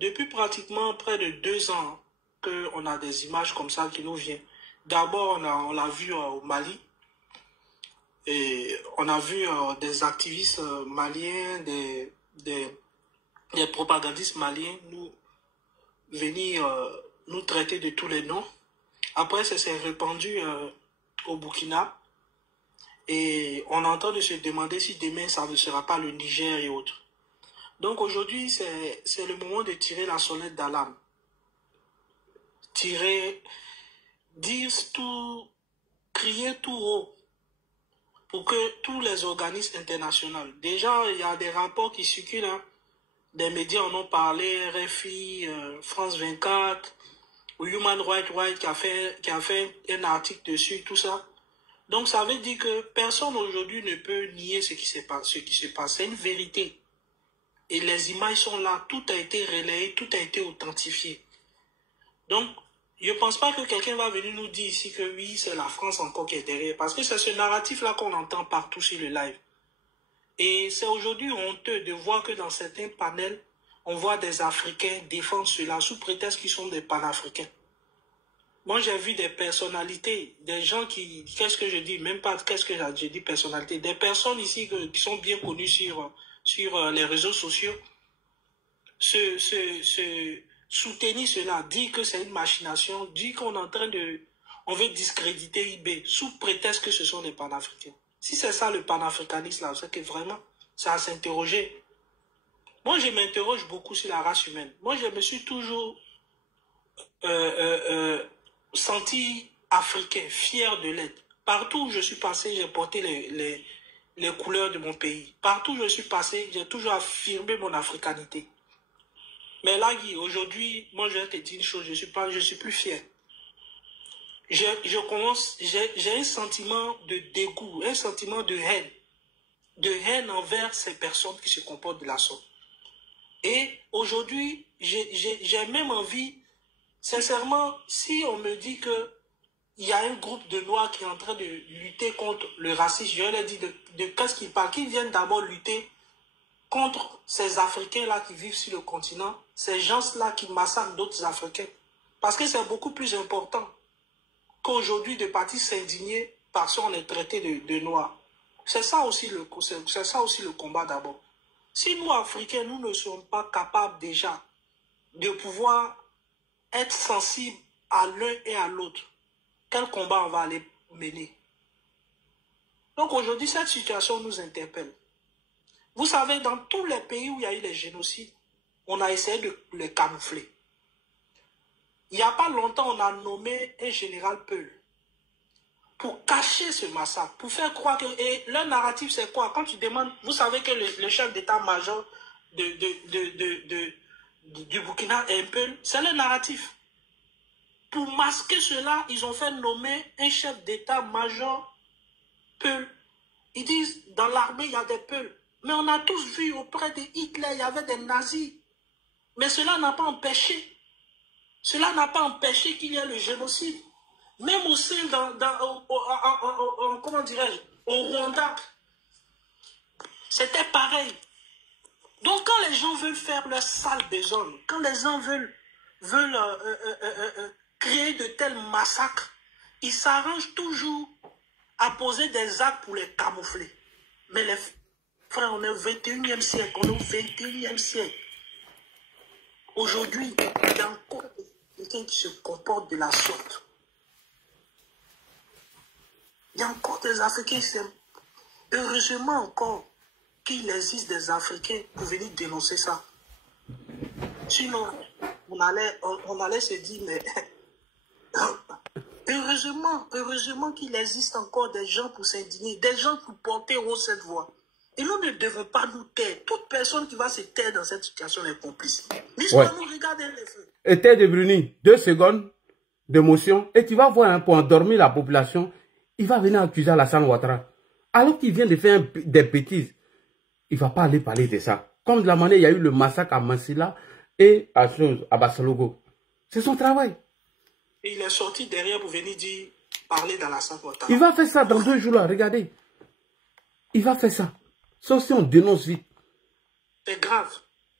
Depuis pratiquement près de 2 ans qu'on a des images comme ça qui nous viennent. D'abord, on l'a vu au Mali. Et on a vu des activistes maliens, des propagandistes maliens nous venir nous traiter de tous les noms. Après, ça s'est répandu au Burkina. Et on est en train de se demander si demain, ça ne sera pas le Niger et autres. Donc aujourd'hui, c'est le moment de tirer la sonnette d'alarme. Dire tout, crier tout haut pour que tous les organismes internationaux, déjà il y a des rapports qui circulent, hein, des médias en ont parlé, RFI, France 24, ou Human Rights Watch qui a fait un article dessus, tout ça. Donc ça veut dire que personne aujourd'hui ne peut nier ce qui se passe. C'est une vérité. Et les images sont là, tout a été relayé, tout a été authentifié. Donc, je ne pense pas que quelqu'un va venir nous dire ici que oui, c'est la France encore qui est derrière. Parce que c'est ce narratif-là qu'on entend partout sur le live. Et c'est aujourd'hui honteux de voir que dans certains panels, on voit des Africains défendre cela sous prétexte qu'ils sont des panafricains. Moi, j'ai vu des personnalités, des gens qui... Qu'est-ce que je dis? Même pas qu'est-ce que je dis personnalité. Des personnes ici qui sont bien connues sur les réseaux sociaux soutenir cela, dire que c'est une machination, dire qu'on est en train de... On veut discréditer IB sous prétexte que ce sont des panafricains. Si c'est ça le panafricanisme, là, c'est que vraiment, ça a s'interroger. Moi, je m'interroge beaucoup sur la race humaine. Moi, je me suis toujours senti africain, fier de l'être. Partout où je suis passé, j'ai porté les couleurs de mon pays. Partout où je suis passé, j'ai toujours affirmé mon africanité. Mais là, Guy, aujourd'hui, moi, je vais te dire une chose, je suis plus fier. J'ai un sentiment de dégoût, un sentiment de haine envers ces personnes qui se comportent de la sorte. Et aujourd'hui, j'ai même envie, sincèrement, si on me dit que il y a un groupe de Noirs qui est en train de lutter contre le racisme, je leur dis de qu'est-ce qu'ils parlent, qu'ils viennent d'abord lutter contre ces Africains-là qui vivent sur le continent, ces gens-là qui massacrent d'autres Africains. Parce que c'est beaucoup plus important qu'aujourd'hui de partir s'indigner parce qu'on est traité de Noirs. C'est ça aussi le combat d'abord. Si nous, Africains, nous ne sommes pas capables déjà de pouvoir être sensibles à l'un et à l'autre, quel combat on va aller mener? Donc aujourd'hui, cette situation nous interpelle. Vous savez, dans tous les pays où il y a eu les génocides, on a essayé de les camoufler. Il n'y a pas longtemps, on a nommé un général Peul pour cacher ce massacre, pour faire croire que... Et leur narratif, c'est quoi? Quand tu demandes... Vous savez que le chef d'état-major du Burkina est un Peul, c'est le narratif. Pour masquer cela, ils ont fait nommer un chef d'état-major Peul. Ils disent, dans l'armée, il y a des Peuls. Mais on a tous vu auprès de Hitler, il y avait des nazis. Mais cela n'a pas empêché. Cela n'a pas empêché qu'il y ait le génocide. Même au sein, comment dirais-je, au Rwanda, c'était pareil. Donc quand les gens veulent faire leur sale besogne, quand les gens veulent créer de tels massacres, ils s'arrangent toujours à poser des actes pour les camoufler. Mais les frères, on est au 21e siècle, on est au 21e siècle. Aujourd'hui, il y a encore quelqu'un qui se comporte de la sorte. Il y a encore des Africains, heureusement encore qu'il existe des Africains pour venir dénoncer ça. Sinon, on allait se dire, mais heureusement qu'il existe encore des gens pour s'indigner, des gens pour porter haut cette voix. Et nous ne devons pas nous taire. Toute personne qui va se taire dans cette situation est complice. L'histoire nous regarde les feux. Et t'es de Bruni, 2 secondes d'émotion, et tu vas voir un pour endormir la population, il va venir accuser Alassane Ouattara. Alors qu'il vient de faire des bêtises, il ne va pas aller parler de ça. Comme de la manière, il y a eu le massacre à Mansilla et à Bassalogo. C'est son travail. Et il est sorti derrière pour venir parler d'Alassane Ouattara. Il va faire ça dans 2 jours là, regardez. Il va faire ça. Sauf si on dénonce vite. C'est grave.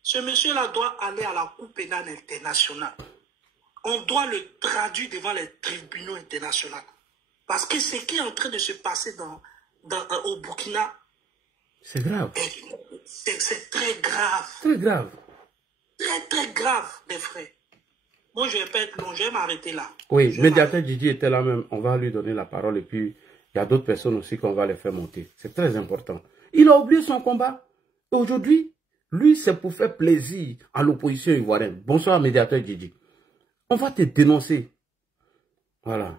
Ce monsieur-là doit aller à la Cour pénale internationale. On doit le traduire devant les tribunaux internationaux. Parce que ce qui est en train de se passer au Burkina, c'est grave. C'est très grave. Très grave. Très, très grave, mes frères. Moi, je vais pas être long, je vais m'arrêter là. Oui, médiateur Didi était là même. On va lui donner la parole et puis il y a d'autres personnes aussi qu'on va les faire monter. C'est très important. Il a oublié son combat. Aujourd'hui, lui, c'est pour faire plaisir à l'opposition ivoirienne. Bonsoir, médiateur Didi. On va te dénoncer. Voilà.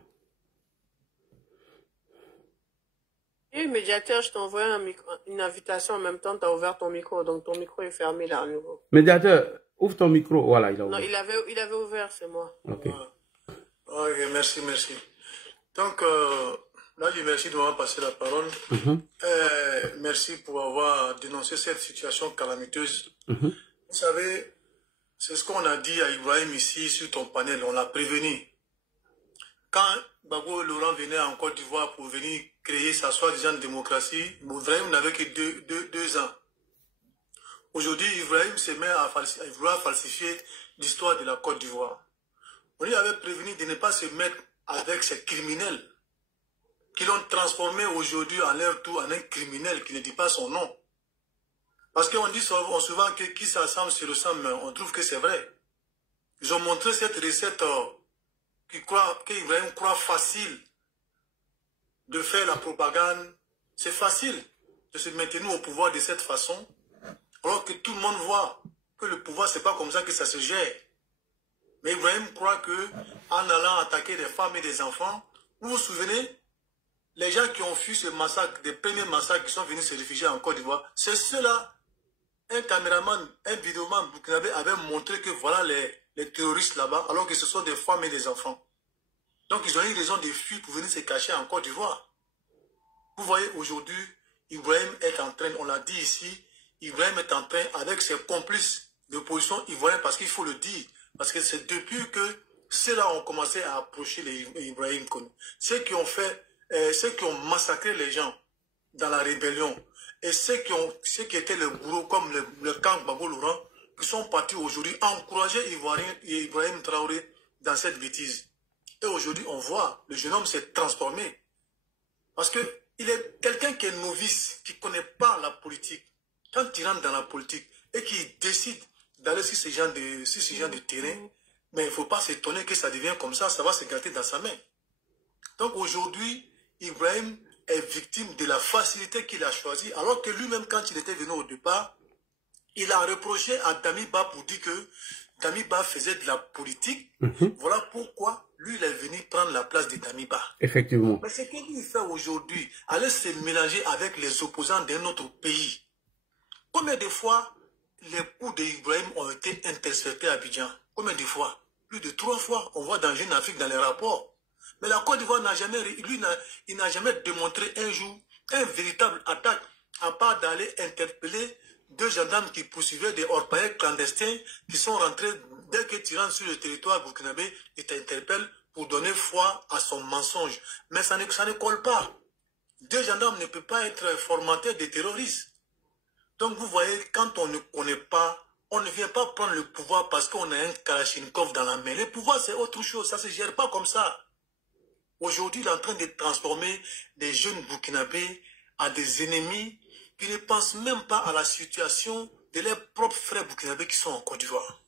Et médiateur, je t'envoie une invitation en même temps, tu as ouvert ton micro, donc ton micro est fermé là à nouveau. Médiateur, ouvre ton micro. Voilà, il a ouvert. Non, il avait ouvert, c'est moi. Ok. Ok, merci. Donc, là, je remercie de m'avoir passé la parole. Merci pour avoir dénoncé cette situation calamiteuse. Vous savez, c'est ce qu'on a dit à Ibrahim ici sur ton panel, on l'a prévenu. Quand Gbagbo Laurent venait en Côte d'Ivoire pour venir créer sa soi-disant démocratie, Ibrahim n'avait que deux ans. Aujourd'hui, Ibrahim se met à vouloir falsifier l'histoire de la Côte d'Ivoire. On lui avait prévenu de ne pas se mettre avec ces criminels qui l'ont transformé aujourd'hui en leur tour en un criminel qui ne dit pas son nom. Parce qu'on dit souvent que qui s'assemble se ressemble, on trouve que c'est vrai. Ils ont montré cette recette qu'Ibrahim croit facile de faire la propagande. C'est facile de se maintenir au pouvoir de cette façon, alors que tout le monde voit que le pouvoir, c'est pas comme ça que ça se gère. Mais Ibrahim croit que en allant attaquer des femmes et des enfants, vous vous souvenez, les gens qui ont fui ce massacre, des premiers massacres qui sont venus se réfugier en Côte d'Ivoire, c'est ceux-là. Un caméraman, un vidéoman burkinabé avait montré que voilà les terroristes là-bas, alors que ce sont des femmes et des enfants. Donc ils ont eu raison de fuir pour venir se cacher en Côte d'Ivoire. Vous voyez, aujourd'hui, Ibrahim est en train, on l'a dit ici, Ibrahim est en train, avec ses complices d'opposition ivoirienne, parce qu'il faut le dire, parce que c'est depuis que ceux-là ont commencé à approcher les Ibrahim Kone. Ceux qui ont massacré les gens dans la rébellion, et ceux qui étaient le bourreau, comme le camp Gbagbo Laurent, qui sont partis aujourd'hui encourager Ibrahim Traoré dans cette bêtise. Et aujourd'hui, on voit, le jeune homme s'est transformé. Parce qu'il est quelqu'un qui est novice, qui ne connaît pas la politique. Quand il rentre dans la politique et qu'il décide d'aller sur ce genre de terrain, mais il ne faut pas s'étonner que ça devienne comme ça va se gâter dans sa main. Donc aujourd'hui, Ibrahim est victime de la facilité qu'il a choisie, alors que lui-même, quand il était venu au départ, il a reproché à Damiba pour dire que Damiba faisait de la politique. Voilà pourquoi lui, il est venu prendre la place de Damiba. Effectivement. Mais ce qu'il lui fait aujourd'hui, aller se mélanger avec les opposants d'un autre pays. Combien de fois les coups d'Ibrahim ont été interceptés à Abidjan? Combien de fois? Plus de 3 fois. On voit dans Jeune Afrique dans les rapports. Mais la Côte d'Ivoire n'a jamais, il n'a jamais démontré un jour un véritable attaque, à part d'aller interpeller 2 gendarmes qui poursuivaient des orpailleurs clandestins qui sont rentrés dès que tu rentres sur le territoire burkinabé, ils t'interpellent pour donner foi à son mensonge. Mais ça ne colle pas. 2 gendarmes ne peuvent pas être formatés de terroristes. Donc vous voyez, quand on ne connaît pas, on ne vient pas prendre le pouvoir parce qu'on a un Kalachnikov dans la main. Le pouvoir, c'est autre chose, ça ne se gère pas comme ça. Aujourd'hui, il est en train de transformer des jeunes burkinabés à des ennemis qui ne pensent même pas à la situation de leurs propres frères burkinabés qui sont en Côte d'Ivoire.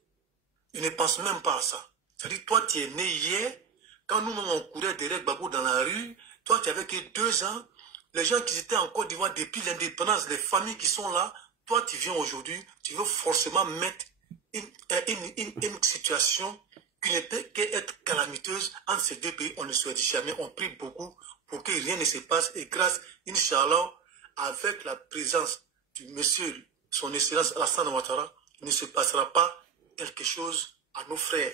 Ils ne pensent même pas à ça. C'est-à-dire, toi, tu es né hier, quand nous-mêmes on courait derrière Gbagbo dans la rue, toi, tu avais que 2 ans, les gens qui étaient en Côte d'Ivoire depuis l'indépendance, les familles qui sont là, toi, tu viens aujourd'hui, tu veux forcément mettre une situation qui ne peut qu'être calamiteuse entre ces 2 pays. On ne souhaite jamais, on prie beaucoup pour que rien ne se passe. Et grâce, Inch'Allah, avec la présence du monsieur, son excellence Alassane Ouattara, il ne se passera pas quelque chose à nos frères.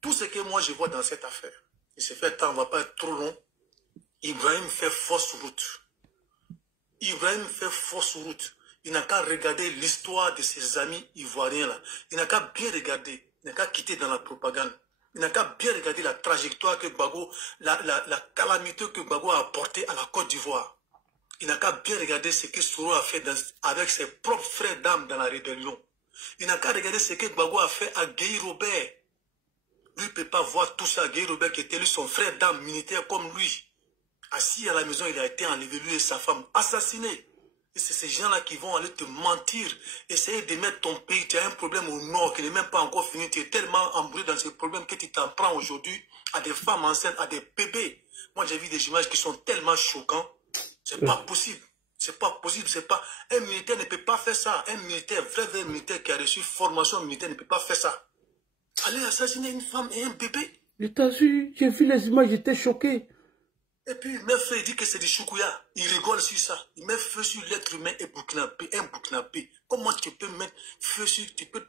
Tout ce que moi je vois dans cette affaire, il se fait temps, on ne va pas être trop long. Ibrahim fait fausse route. Ibrahim fait fausse route. Il n'a qu'à regarder l'histoire de ses amis ivoiriens là. Il n'a qu'à bien regarder. Il n'a qu'à quitter dans la propagande. Il n'a qu'à bien regarder la trajectoire que Gbagbo, la calamité que Gbagbo a apportée à la Côte d'Ivoire. Il n'a qu'à bien regarder ce que Soro a fait avec ses propres frères d'armes dans la rébellion. Il n'a qu'à regarder ce que Gbagbo a fait à Guy Robert. Lui ne peut pas voir tout ça. Guy Robert qui était lui son frère d'armes militaire comme lui. Assis à la maison, il a été enlevé, lui et sa femme, assassinés. Et c'est ces gens-là qui vont aller te mentir, essayer de mettre ton pays. Tu as un problème au nord qui n'est même pas encore fini. Tu es tellement embrouillé dans ce problème que tu t'en prends aujourd'hui à des femmes enceintes, à des bébés. Moi, j'ai vu des images qui sont tellement choquantes. C'est pas possible. C'est pas possible. C'est pas... Un militaire ne peut pas faire ça. Un militaire, vrai militaire qui a reçu formation militaire ne peut pas faire ça. Aller assassiner une femme et un bébé. J'ai vu les images, j'étais choqué. Et puis, il met feu, il dit que c'est du choukouya. Il rigole sur ça. Il met feu sur l'être humain et burkinabé, un burkinabé. Comment tu peux mettre feu sur, tu peux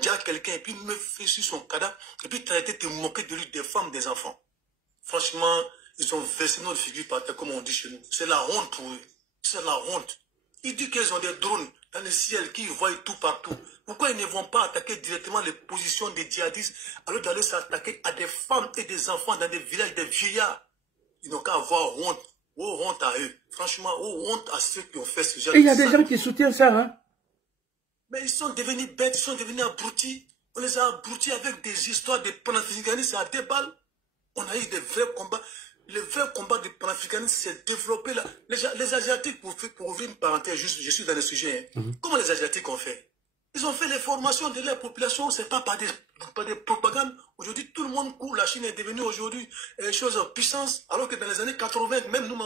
dire quelqu'un et puis mettre feu sur son cadavre et puis traiter, te moquer de lui, des femmes, des enfants. Franchement, ils ont versé notre figure par terre, comme on dit chez nous. C'est la honte pour eux. C'est la honte. Ils disent qu'ils ont des drones dans le ciel qui voient tout partout. Pourquoi ils ne vont pas attaquer directement les positions des djihadistes alors d'aller s'attaquer à des femmes et des enfants dans des villages, des vieillards? Ils n'ont qu'à avoir honte. Oh, honte à eux. Franchement, oh, honte à ceux qui ont fait ce genre de... Et il y a des gens qui soutiennent ça, hein? Mais ils sont devenus bêtes, ils sont devenus abrutis. On les a abrutis avec des histoires de panafricanisme à deux balles. On a eu des vrais combats. Le vrai combat de panafricanisme s'est développé là. Les Asiatiques, pour ouvrir une parenthèse, juste, je suis dans le sujet. Hein. Comment les Asiatiques ont fait? Ils ont fait les formations de leur population, c'est pas par des propagandes. Aujourd'hui, tout le monde court. La Chine est devenue aujourd'hui une chose en puissance, alors que dans les années 80, même nous,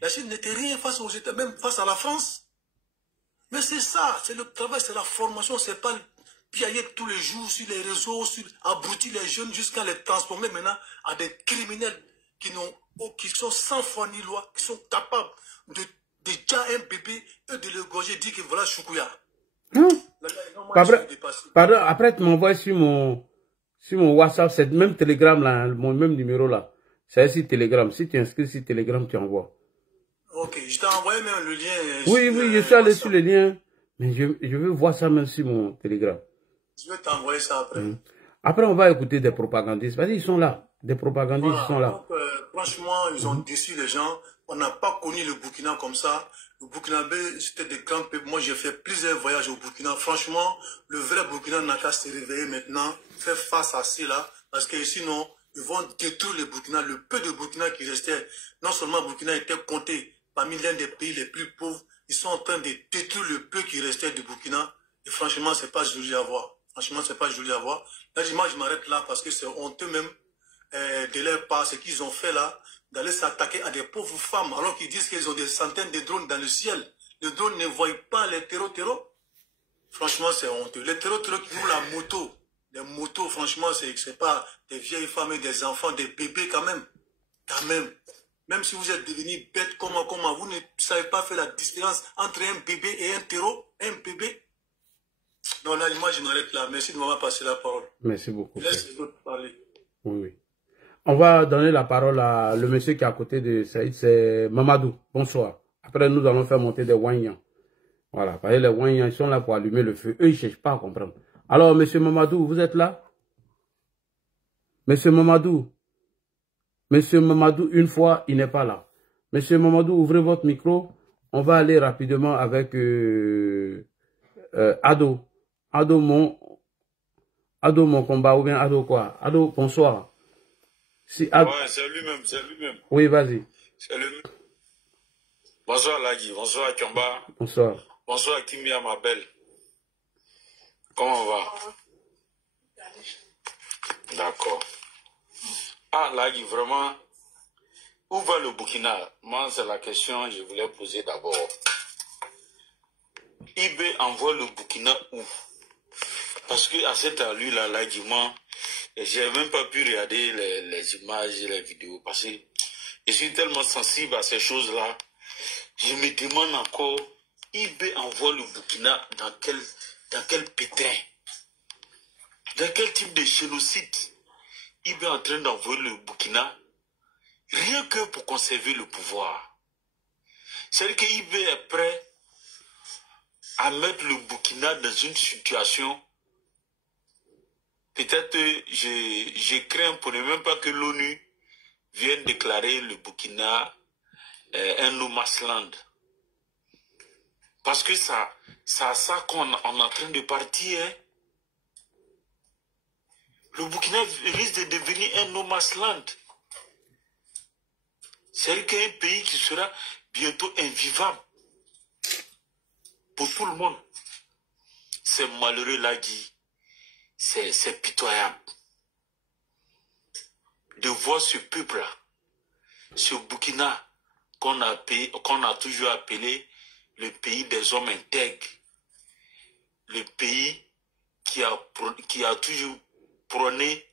la Chine n'était rien face aux États, même face à la France. Mais c'est ça, c'est le travail, c'est la formation, c'est pas piailler tous les jours sur les réseaux, abrutir les jeunes jusqu'à les transformer maintenant à des criminels qui sont sans foi ni loi, qui sont capables de déjà un bébé et de le gorger, dire que voilà choukouya. Après, tu m'envoies sur mon WhatsApp, c'est le même Telegram, là, mon même numéro là. C'est sur Telegram. Si tu inscris sur Telegram, tu envoies. Ok, je t'ai envoyé même le lien. Oui, je suis allé sur le lien. Mais je veux voir ça même sur mon Telegram. Je vais t'envoyer ça après. Après, on va écouter des propagandistes. Vas-y, ils sont là. Des propagandistes, ils sont là. Donc, franchement, ils ont déçu les gens. On n'a pas connu le Burkina comme ça. Le Burkinabé, c'était des grands peuples. Moi, j'ai fait plusieurs voyages au Burkina. Franchement, le vrai Burkina n'a qu'à se réveiller maintenant, faire face à cela, parce que sinon, ils vont détruire le Burkina. Le peu de Burkina qui restait, non seulement Burkina était compté parmi l'un des pays les plus pauvres, ils sont en train de détruire le peu qui restait du Burkina. Et franchement, c'est pas joli à voir. Franchement, c'est pas joli à voir. Là, moi, je m'arrête là parce que c'est honteux même de leur part, ce qu'ils ont fait là, d'aller s'attaquer à des pauvres femmes, alors qu'ils disent qu'ils ont des centaines de drones dans le ciel. Les drones ne voient pas les terreaux. Franchement, c'est honteux. Les terreaux qui roulent la moto, les motos, franchement, c'est pas des vieilles femmes et des enfants, des bébés quand même. Quand même. Même si vous êtes devenus bêtes, comment, vous ne savez pas faire la différence entre un bébé et un terreau, un bébé. Non, là, moi, je m'arrête là. Merci de m'avoir passé la parole. Merci beaucoup. Laisse les autres parler. Oui. On va donner la parole à le monsieur qui est à côté de Saïd, c'est Mamadou. Bonsoir. Après, nous allons faire monter des Wanyans. Voilà, parce que les Wanyans, ils sont là pour allumer le feu. Eux, ils ne cherchent pas à comprendre. Alors, monsieur Mamadou, vous êtes là? Monsieur Mamadou, une fois, il n'est pas là. Monsieur Mamadou, ouvrez votre micro. On va aller rapidement avec Ado. Ado, mon combat, ou bien Ado quoi? Ado, bonsoir. Si, ouais, c'est lui-même, Oui, vas-y. C'est lui-même. Bonsoir Lagui, bonsoir Kiomba. Bonsoir. Bonsoir Kimia, ma belle. Comment on va? D'accord. Ah Lagui, vraiment, où va le Burkina? Moi, c'est la question que je voulais poser d'abord. IB envoie le Burkina où? Parce qu'à cette allure-là, Lagui, moi, j'ai même pas pu regarder les images et les vidéos parce que je suis tellement sensible à ces choses-là. Je me demande encore, IB envoie le Burkina dans quel pétrin? Dans quel type de génocide IB est en train d'envoyer le Burkina? Rien que pour conserver le pouvoir. C'est-à-dire que IB est prêt à mettre le Burkina dans une situation. Peut-être je crains pour ne même pas que l'ONU vienne déclarer le Burkina un no man's land. Parce que ça qu'on est en train de partir. Hein. Le Burkina risque de devenir un no man's land. C'est-à-dire qu'un pays qui sera bientôt invivable pour tout le monde. C'est malheureux, là, dit. C'est pitoyable. De voir ce peuple-là, ce Burkina qu'on a toujours appelé le pays des hommes intègres, le pays qui a toujours prôné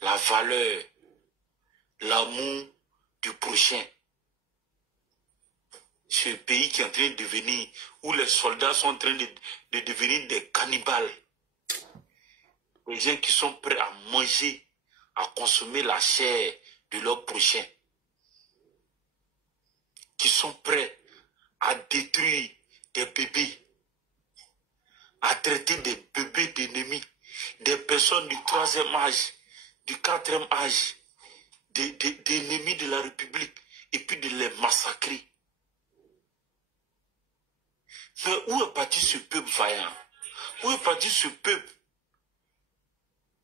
la valeur, l'amour du prochain. Ce pays qui est en train de devenir, où les soldats sont en train de devenir des cannibales. Les gens qui sont prêts à manger, à consommer la chair de leur prochain. Qui sont prêts à détruire des bébés, à traiter des bébés d'ennemis, des personnes du 3e âge, du 4e âge, d'ennemis de la République, et puis de les massacrer. Mais où est parti ce peuple vaillant? Où est parti ce peuple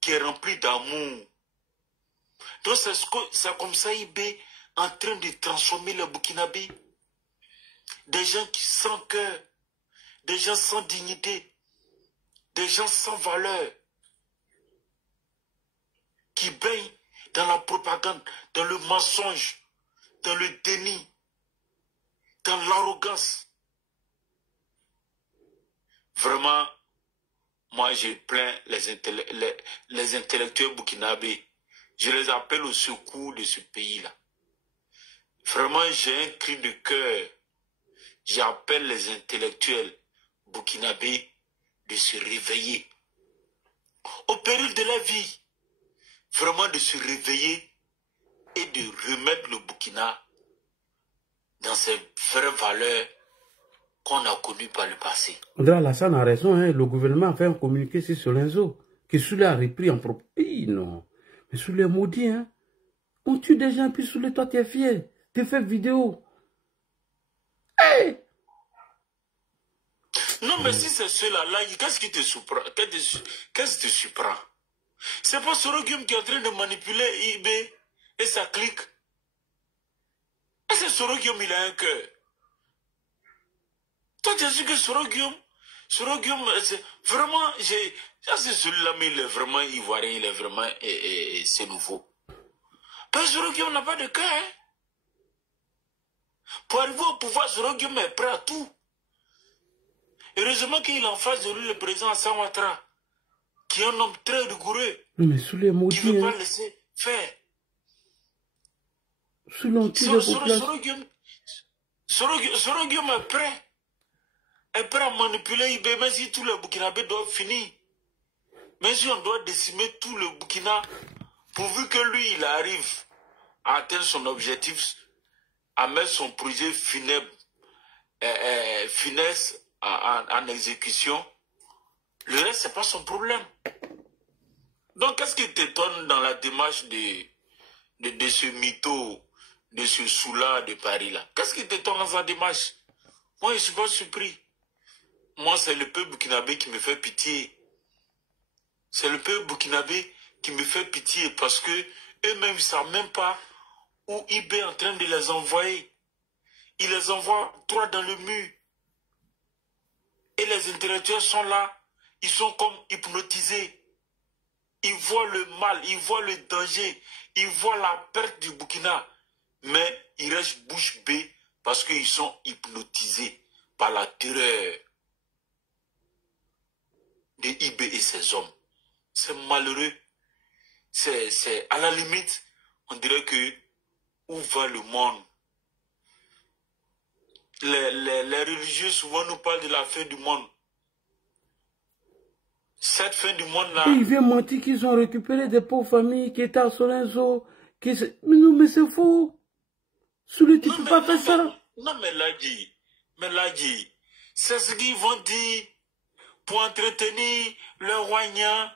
qui est rempli d'amour? Donc c'est comme ça IB en train de transformer le Burkinabé. Des gens qui sans cœur, des gens sans dignité, des gens sans valeur, qui baignent dans la propagande, dans le mensonge, dans le déni, dans l'arrogance. Vraiment, moi je plains les intellectuels burkinabés. Je les appelle au secours de ce pays-là. Vraiment, j'ai un cri de cœur. J'appelle les intellectuels burkinabés de se réveiller. Au péril de la vie. Vraiment de se réveiller et de remettre le Burkina dans ses vraies valeurs qu'on a connues par le passé. André Alassane a raison, hein? Le gouvernement a fait un communiqué sur Solenzo, que Soulé a repris en propre. Non. Mais Soulé est maudit, hein? On tue des gens, puis Soulé, toi, tu es fier. Tu fais vidéo. Hey! Non, mais si c'est cela, là, qu'est-ce qui te surprend? Qu'est-ce qui te surprend? C'est pas Soro-Guillaume qui est en train de manipuler IB et sa clique. Et c'est Soro-Guillaume, il a un cœur. Toi, tu as dit que Soro-Guillaume, vraiment, ça c'est celui-là, mais il est vraiment ivoirien, il est vraiment, c'est nouveau. Mais Soro-Guillaume n'a pas de cœur, hein. Pour arriver au pouvoir, Soro-Guillaume est prêt à tout. Heureusement qu'il est en face de lui, le président Alassane Ouattara, qui est un homme très rigoureux, Mais Soulé est maudit, qui ne veut hein? pas laisser faire. Soulé, on tue les populations. Soro-Guillaume est prêt à manipuler IB, même si tous les Burkinabés doivent finir. Même si on doit décimer tout le Burkina, pourvu que lui, il arrive à atteindre son objectif, à mettre son projet funèbre, finesse en exécution, le reste, ce n'est pas son problème. Donc, qu'est-ce qui t'étonne dans la démarche de ce mytho, de ce Soula de Paris-là? Qu'est-ce qui t'étonne dans sa démarche? Moi, je ne suis pas surpris. Moi, c'est le peuple burkinabé qui me fait pitié. C'est le peuple burkinabé qui me fait pitié parce que eux-mêmes, ils ne savent même pas où IB est en train de les envoyer. Il les envoie droit dans le mur. Et les intellectuels sont là. Ils sont comme hypnotisés. Ils voient le mal, ils voient le danger, ils voient la perte du Burkina. Mais ils restent bouche bée parce qu'ils sont hypnotisés par la terreur de IB et ses hommes. C'est malheureux. C'est à la limite, on dirait que où va le monde? Les religieux souvent nous parlent de la fin du monde. Cette fin du monde-là... Et ils viennent mentir qu'ils ont récupéré des pauvres familles qui étaient à Solenzo. Mais non, mais c'est faux. Soulé, tu ne peux pas faire ça. Non, mais Ladji, c'est ce qu'ils vont dire pour entretenir le royaume,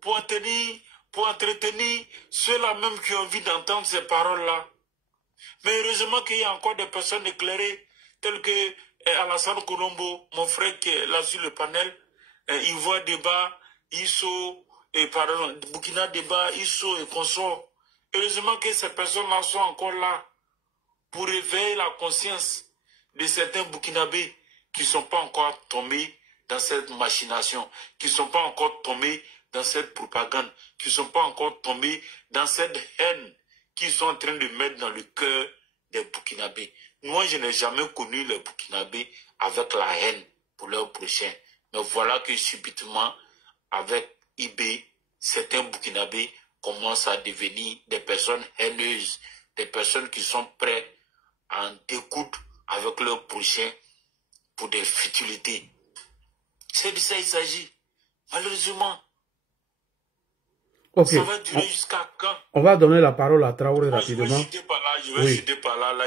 pour entretenir ceux-là même qui ont envie d'entendre ces paroles-là. Mais heureusement qu'il y a encore des personnes éclairées, telles que Alassane Colombo, mon frère qui est là sur le panel, Ivoire débat, ISO, et pardon, Burkina débat, ISO et consorts. Heureusement que ces personnes-là sont encore là pour réveiller la conscience de certains Burkinabés qui ne sont pas encore tombés dans cette machination, qui ne sont pas encore tombés dans cette propagande, qui ne sont pas encore tombés dans cette haine qu'ils sont en train de mettre dans le cœur des Burkinabés. Moi, je n'ai jamais connu les Burkinabés avec la haine pour leurs prochains. Mais voilà que subitement, avec IB, certains Burkinabés commencent à devenir des personnes haineuses, des personnes qui sont prêtes à en découdre avec leurs prochains pour des futilités. C'est de ça qu'il s'agit. Malheureusement, Ok. ça va durer jusqu'à quand? On va donner la parole à Traoré Moi, rapidement. je vais chuter par là,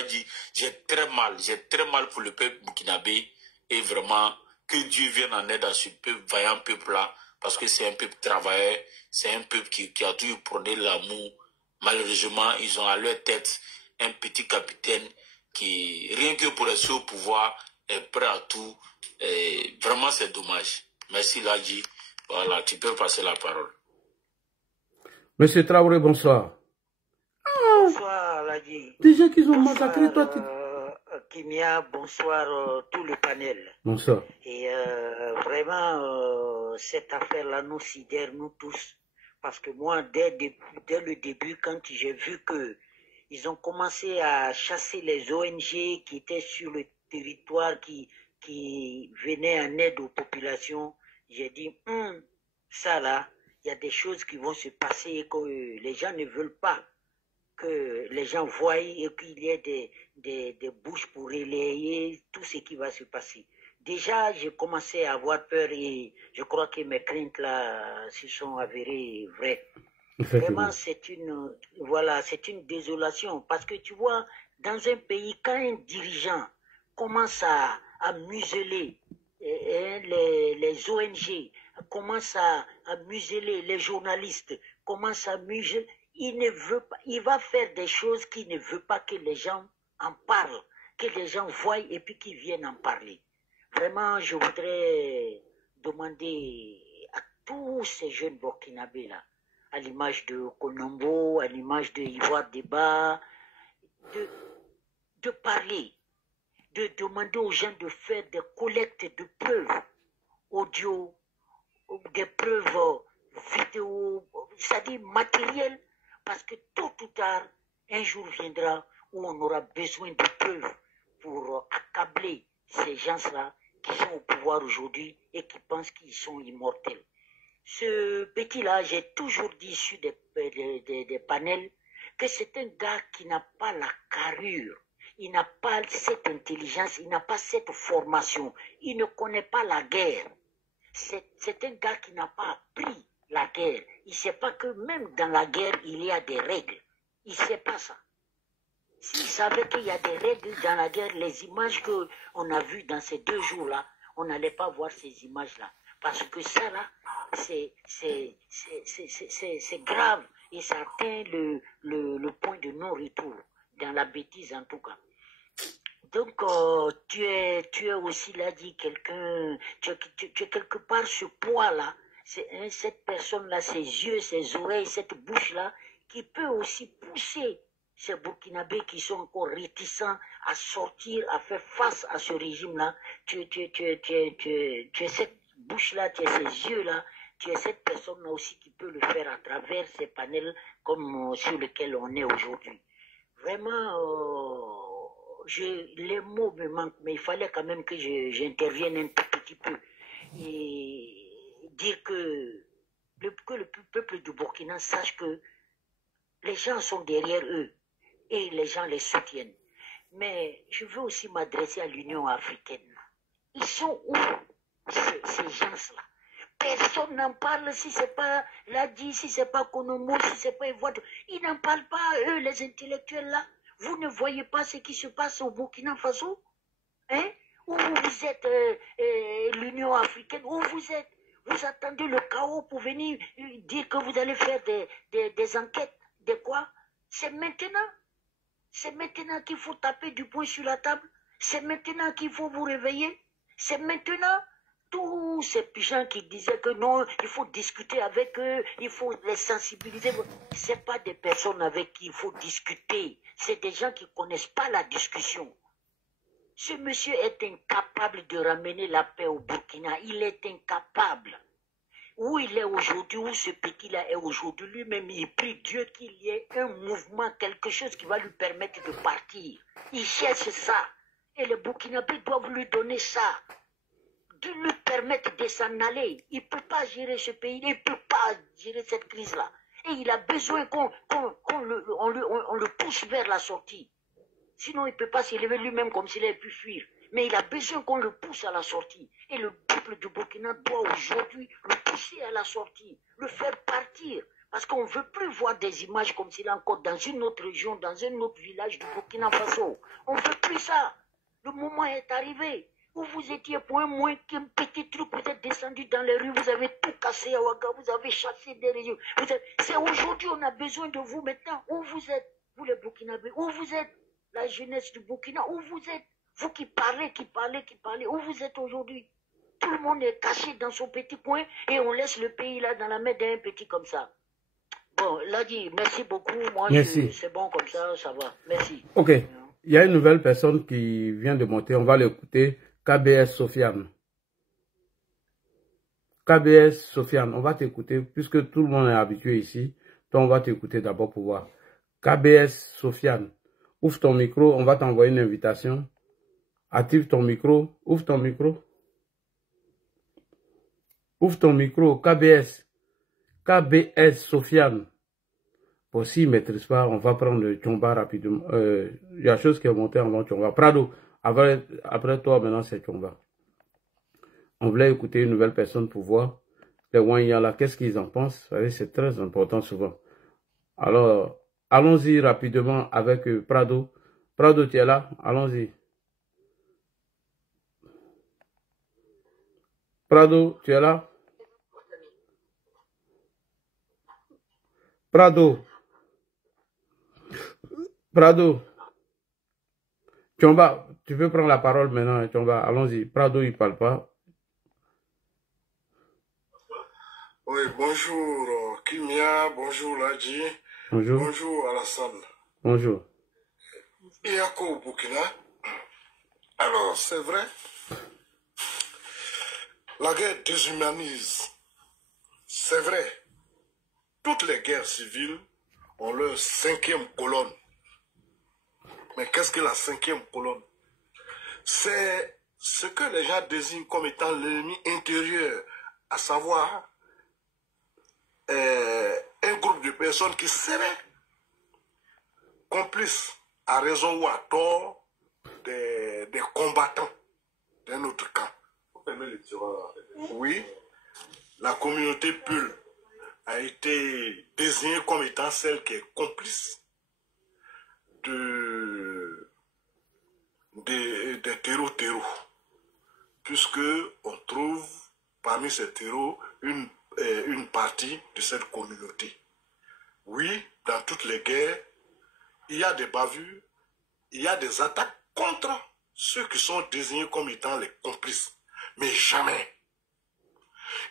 j'ai très mal pour le peuple burkinabé et vraiment que Dieu vienne en aide à ce peuple, vaillant peuple-là, parce que c'est un peuple travailleur, c'est un peuple qui a toujours prôné l'amour. Malheureusement, ils ont à leur tête un petit capitaine qui, rien que pour rester au pouvoir, est prêt à tout. Et vraiment, c'est dommage. Merci, Ladji. Voilà, tu peux passer la parole. Monsieur Traoré, bonsoir. Bonsoir, Ladji. Déjà qu'ils ont massacré toi. Kimia, bonsoir tout le panel. Bonsoir. Et vraiment, cette affaire-là nous sidère, nous tous. Parce que moi, dès le début, quand j'ai vu que ils ont commencé à chasser les ONG qui étaient sur le territoire, qui venaient en aide aux populations, j'ai dit, ça là, il y a des choses qui vont se passer et que les gens ne veulent pas que les gens voient et qu'il y ait des bouches pour relayer tout ce qui va se passer. Déjà, j'ai commencé à avoir peur et je crois que mes craintes là se sont avérées vraies. Vraiment, c'est une désolation parce que tu vois, dans un pays, quand un dirigeant commence à museler les ONG, commence à museler les journalistes, commence à museler, il va faire des choses qu'il ne veut pas que les gens en parlent, que les gens voient et puis qu'ils viennent en parler. Vraiment, je voudrais demander à tous ces jeunes Burkinabés là, à l'image de Colombo, à l'image de Ivoire Débat, de parler, de demander aux gens de faire des collectes de preuves audio, des preuves vidéo, c'est-à-dire matérielles, parce que tôt ou tard, un jour viendra où on aura besoin de preuves pour accabler ces gens-là qui sont au pouvoir aujourd'hui et qui pensent qu'ils sont immortels. Ce petit-là, j'ai toujours dit sur des panels que c'est un gars qui n'a pas la carrure, il n'a pas cette intelligence, il n'a pas cette formation, il ne connaît pas la guerre. C'est un gars qui n'a pas appris la guerre. Il ne sait pas que même dans la guerre, il y a des règles. Il ne sait pas ça. S'il savait qu'il y a des règles dans la guerre, les images qu'on a vues dans ces 2 jours-là, on n'allait pas voir ces images-là. Parce que ça, là, c'est grave. Et ça atteint le point de non-retour, dans la bêtise en tout cas. Donc, tu es aussi là, dit quelqu'un, tu es quelque part ce poids-là, cette personne-là, ses yeux, ses oreilles, cette bouche-là, qui peut aussi pousser ces Burkinabés qui sont encore réticents à sortir, à faire face à ce régime-là. Tu es cette bouche-là, tu es ces yeux-là, tu es cette personne-là aussi qui peut le faire à travers ces panels comme sur lesquels on est aujourd'hui. Vraiment, les mots me manquent, mais il fallait quand même que j'intervienne un tout petit peu et dire que le peuple du Burkina sache que les gens sont derrière eux et les gens les soutiennent. Mais je veux aussi m'adresser à l'Union africaine. Ils sont où, ces gens-là? Personne n'en parle, si ce n'est pas Ladji, si ce n'est pas Konomo, si ce n'est pas Ivoire. Ils n'en parlent pas, eux, les intellectuels là. Vous ne voyez pas ce qui se passe au Burkina Faso? Hein? Où vous êtes, l'Union africaine? Où vous êtes? Vous attendez le chaos pour venir dire que vous allez faire des enquêtes. De quoi? C'est maintenant. C'est maintenant qu'il faut taper du poing sur la table C'est maintenant qu'il faut vous réveiller. C'est maintenant. Tous ces gens qui disaient que non, il faut discuter avec eux, il faut les sensibiliser. Ce n'est pas des personnes avec qui il faut discuter. C'est des gens qui ne connaissent pas la discussion. Ce monsieur est incapable de ramener la paix au Burkina. Il est incapable. Où il est aujourd'hui, où ce petit-là est aujourd'hui, lui-même, il prie Dieu qu'il y ait un mouvement, quelque chose qui va lui permettre de partir. Il cherche ça. Et les Burkinabés doivent lui donner ça. De lui permettre de s'en aller. Il ne peut pas gérer ce pays, il ne peut pas gérer cette crise-là. Et il a besoin qu'on le pousse vers la sortie. Sinon, il ne peut pas s'élever lui-même comme s'il avait pu fuir. Mais il a besoin qu'on le pousse à la sortie. Et le peuple du Burkina doit aujourd'hui le pousser à la sortie, le faire partir. Parce qu'on ne veut plus voir des images comme s'il est encore dans une autre région, dans un autre village du Burkina Faso. On ne veut plus ça. Le moment est arrivé. Où vous étiez pour un moins qu'un petit truc, vous êtes descendu dans les rues, vous avez tout cassé à Ouaga, vous avez chassé des régions. C'est aujourd'hui, on a besoin de vous maintenant. Où vous êtes, vous les Burkinabés, où vous êtes, la jeunesse du Burkina, où vous êtes, vous qui parlez, où vous êtes aujourd'hui. Tout le monde est caché dans son petit coin et on laisse le pays là dans la main d'un petit comme ça. Bon, là dit, merci beaucoup, moi c'est bon comme ça, ça va, merci. Ok, il y a une nouvelle personne qui vient de monter, on va l'écouter. KBS Sofiane. KBS Sofiane, on va t'écouter, puisque tout le monde est habitué ici, donc on va t'écouter d'abord pour voir. KBS Sofiane, ouvre ton micro, on va t'envoyer une invitation. Active ton micro, ouvre ton micro. Ouvre ton micro, KBS. KBS Sofiane. Bon, s'il ne maîtrise pas, on va prendre le Tchomba rapidement. Il y a chose qui est montée avant Tchomba. Prado. Après toi, maintenant, c'est Tchomba. On voulait écouter une nouvelle personne pour voir les Wanyala, qu'est-ce qu'ils en pensent. C'est très important souvent. Alors, allons-y rapidement avec Prado. Prado, tu es là? Allons-y. Prado, tu es là? Prado. Prado. Tchomba, tu peux prendre la parole maintenant, Tchomba. Allons-y. Prado, il ne parle pas. Oui, bonjour Kimia, bonjour Ladji, Bonjour. bonjour Alassane. Bonjour. Iyako au Burkina. Alors, c'est vrai, la guerre déshumanise. C'est vrai, toutes les guerres civiles ont leur 5e colonne. Mais qu'est-ce que la 5e colonne? C'est ce que les gens désignent comme étant l'ennemi intérieur, à savoir un groupe de personnes qui seraient complices, à raison ou à tort, des combattants d'un autre camp. Oui, la communauté Peul a été désignée comme étant celle qui est complice des terreaux, puisque on trouve parmi ces terreaux une partie de cette communauté. Oui, dans toutes les guerres, il y a des bavures, il y a des attaques contre ceux qui sont désignés comme étant les complices. Mais jamais,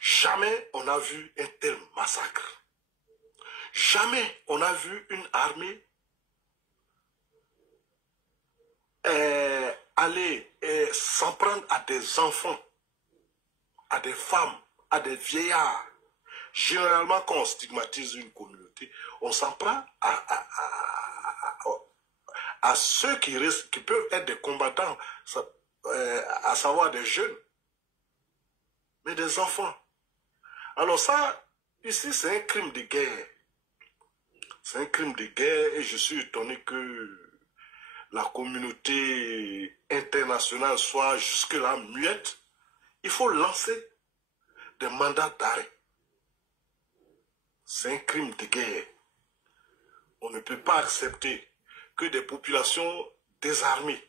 jamais on a vu un tel massacre. Jamais on a vu une armée aller s'en prendre à des enfants, à des femmes, à des vieillards. Généralement, quand on stigmatise une communauté, on s'en prend à ceux qui peuvent être des combattants, à savoir des jeunes, mais des enfants. Alors ça, ici, c'est un crime de guerre. C'est un crime de guerre et je suis étonné que la communauté internationale soit jusque-là muette. Il faut lancer des mandats d'arrêt. C'est un crime de guerre. On ne peut pas accepter que des populations désarmées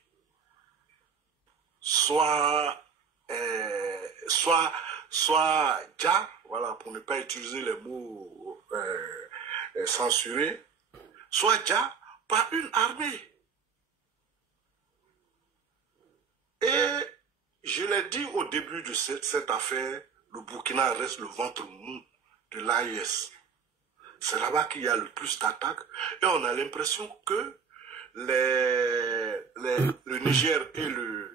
soient déjà, voilà, pour ne pas utiliser les mots censurés, soient déjà par une armée. Et je l'ai dit au début de cette affaire, le Burkina reste le ventre mou de l'AIS. C'est là-bas qu'il y a le plus d'attaques. Et on a l'impression que le Niger et le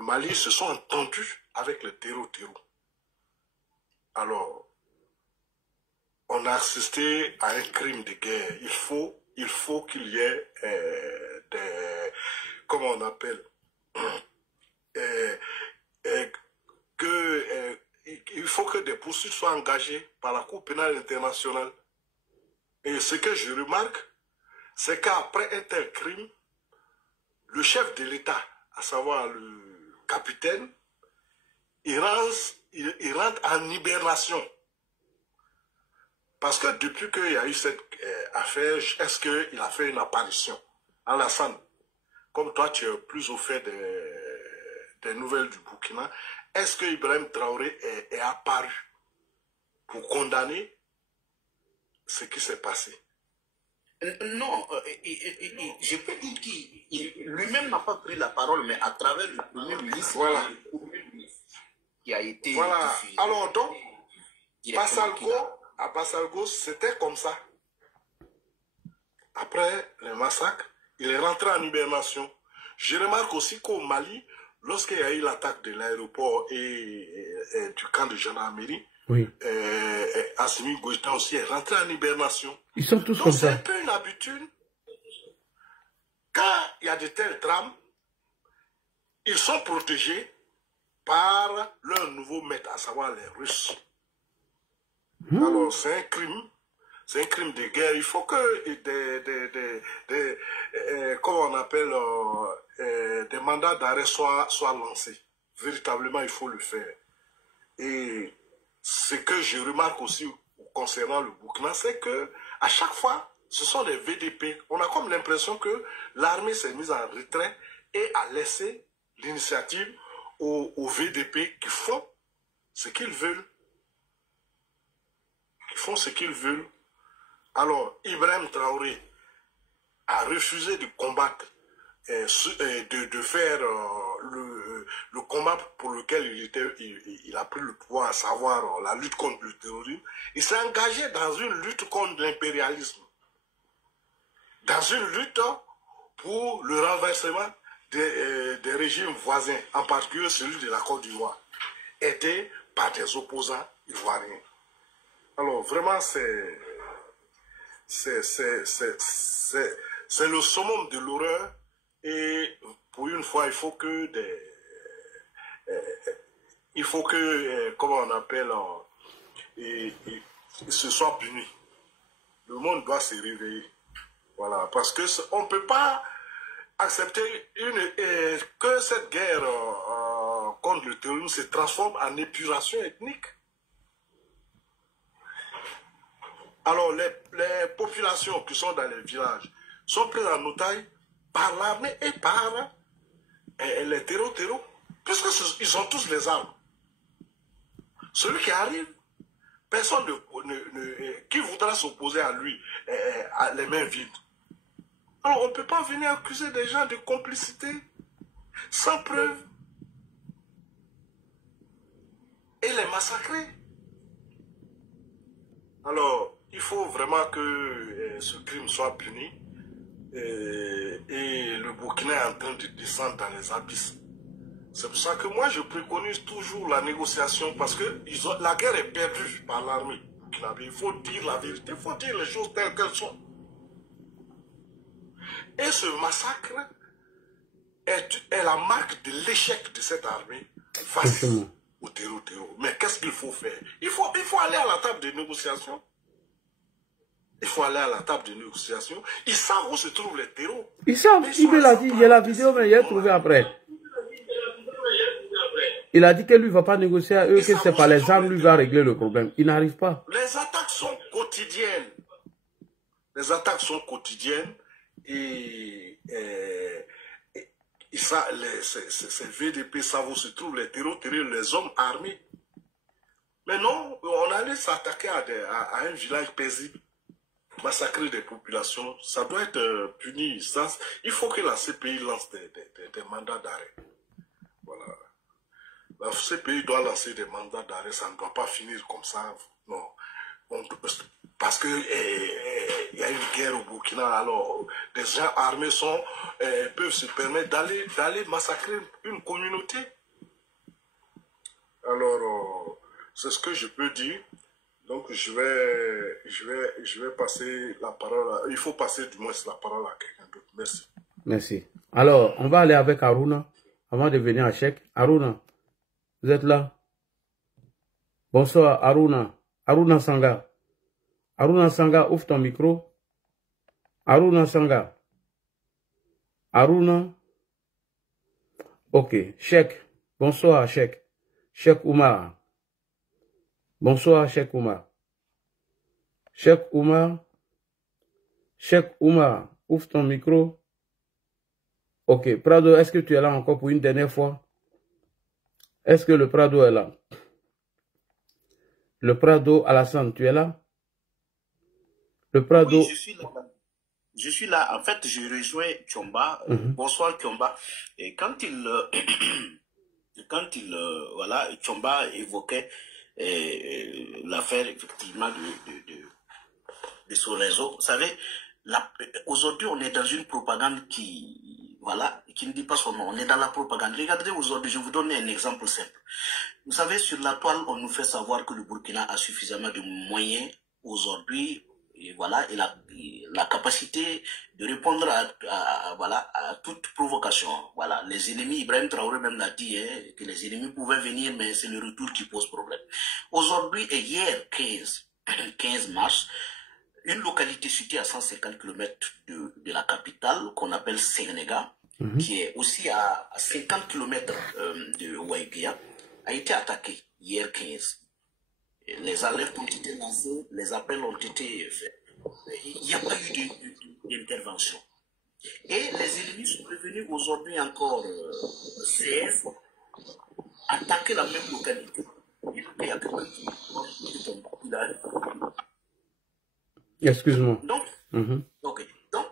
Mali se sont entendus avec le terreau. Alors, on a assisté à un crime de guerre. Il faut qu'il y ait des... Comment on appelle il faut que des poursuites soient engagées par la Cour pénale internationale. Et ce que je remarque, c'est qu'après un tel crime, le chef de l'État, à savoir le capitaine, il rentre en hibernation. Parce que depuis qu'il y a eu cette affaire, est-ce qu'il a fait une apparition? Alassane, comme toi tu es plus au fait des nouvelles du Burkina, est-ce que Ibrahim Traoré est apparu pour condamner ce qui s'est passé? Non, je peux dire qu'il lui-même n'a pas pris la parole, mais à travers le Premier ministre, voilà, qui a été... Voilà. diffusé. Alors donc, à Passalgo, c'était comme ça. Après le massacre, il est rentré en hibernation. Je remarque aussi qu'au Mali, lorsqu'il y a eu l'attaque de l'aéroport et du camp de gendarmerie, oui, Assimi Goïta aussi est rentré en hibernation. Ils sont tous Donc comme c'est ça. un peu une habitude. Quand il y a de tels drames, ils sont protégés par leur nouveau maître, à savoir les Russes. Alors c'est un crime de guerre. Il faut que comment on appelle, des mandats d'arrêt soient lancés. Véritablement, il faut le faire. Et ce que je remarque aussi concernant le Burkina, c'est que à chaque fois, ce sont des VDP. On a comme l'impression que l'armée s'est mise en retrait et a laissé l'initiative aux VDP qui font ce qu'ils veulent. Qui font ce qu'ils veulent. Alors, Ibrahim Traoré a refusé de combattre, de faire le combat pour lequel il a pris le pouvoir, à savoir la lutte contre le terrorisme. Il s'est engagé dans une lutte contre l'impérialisme, dans une lutte pour le renversement des régimes voisins, en particulier celui de la Côte d'Ivoire, aidé par des opposants ivoiriens. Alors vraiment, c'est le summum de l'horreur, et pour une fois, il faut que comment on appelle, ce soit puni. Le monde doit se réveiller. Voilà, parce que on ne peut pas accepter que cette guerre contre le terrorisme se transforme en épuration ethnique. Alors, les populations qui sont dans les villages sont prises en otage par l'armée et par les terreaux, puisqu'ils ont tous les armes. Celui qui arrive, personne qui voudra s'opposer à lui, a les mains vides. Alors, on ne peut pas venir accuser des gens de complicité sans preuve et les massacrer. Alors, il faut vraiment que ce crime soit puni, et le Burkina est en train de descendre dans les abysses. C'est pour ça que moi je préconise toujours la négociation, parce que la guerre est perdue par l'armée. Il faut dire la vérité, il faut dire les choses telles qu'elles sont. Et ce massacre est la marque de l'échec de cette armée face au terreau. Mais qu'est-ce qu'il faut faire? Il faut aller à la table de négociation. Il faut aller à la table de négociation. Ils savent où se trouvent les terreaux. Ils savent, il l'a dit, il y a la vidéo, mais il a trouvé après. Il a dit que lui ne va pas négocier à eux, que c'est pas les armes lui va régler le problème. Il n'arrive pas. Les attaques sont quotidiennes. Les attaques sont quotidiennes, et ces VDP savent où se trouvent les terreaux, les hommes armés. Mais non, on allait s'attaquer à un village paisible. massacrer des populations, ça doit être puni. Ça, il faut que la CPI lance des mandats d'arrêt. Voilà. La CPI doit lancer des mandats d'arrêt, ça ne doit pas finir comme ça. Non. Parce que y a une guerre au Burkina, alors des gens armés peuvent se permettre d'aller massacrer une communauté. Alors, c'est ce que je peux dire. Donc, je vais passer la parole. Il faut passer du moins la parole à quelqu'un d'autre. Merci. Merci. Alors, on va aller avec Aruna avant de venir à Cheikh. Aruna, vous êtes là? Bonsoir, Aruna. Aruna Sanga. Aruna Sanga, ouvre ton micro. Aruna Sanga. Aruna. Ok. Cheikh. Bonsoir, Cheikh. Cheikh Oumar. Bonsoir, Cheikh Oumar. Cheikh Oumar. Cheikh Oumar, ouvre ton micro. Ok. Prado, est-ce que tu es là encore pour une dernière fois? Est-ce que le Prado est là? Le Prado, Alassane, tu es là? Le Prado... Oui, je suis là. Je suis là. En fait, je rejoins Tchomba. Bonsoir, Tchomba. Et quand voilà, Tchomba évoquait l'affaire, effectivement, de son réseau. Vous savez, aujourd'hui, on est dans une propagande qui ne dit pas son nom. On est dans la propagande. Regardez aujourd'hui, je vous donne un exemple simple. Vous savez, sur la toile, on nous fait savoir que le Burkina a suffisamment de moyens aujourd'hui, et voilà, il a la capacité de répondre à toute provocation. Voilà, les ennemis, Ibrahim Traoré même l'a dit, que les ennemis pouvaient venir, mais c'est le retour qui pose problème. Aujourd'hui et hier, 15 mars, une localité située à 150 km de la capitale, qu'on appelle Sénéga, qui est aussi à 50 km de Ouaïbia, a été attaquée hier 15. Les alertes ont été lancées, les appels ont été faits. Il n'y a pas eu d'intervention. Et les ennemis sont revenus aujourd'hui encore 16, attaquer la même localité. Il y a quelqu'un qui Excuse-moi. Donc, ok. Donc,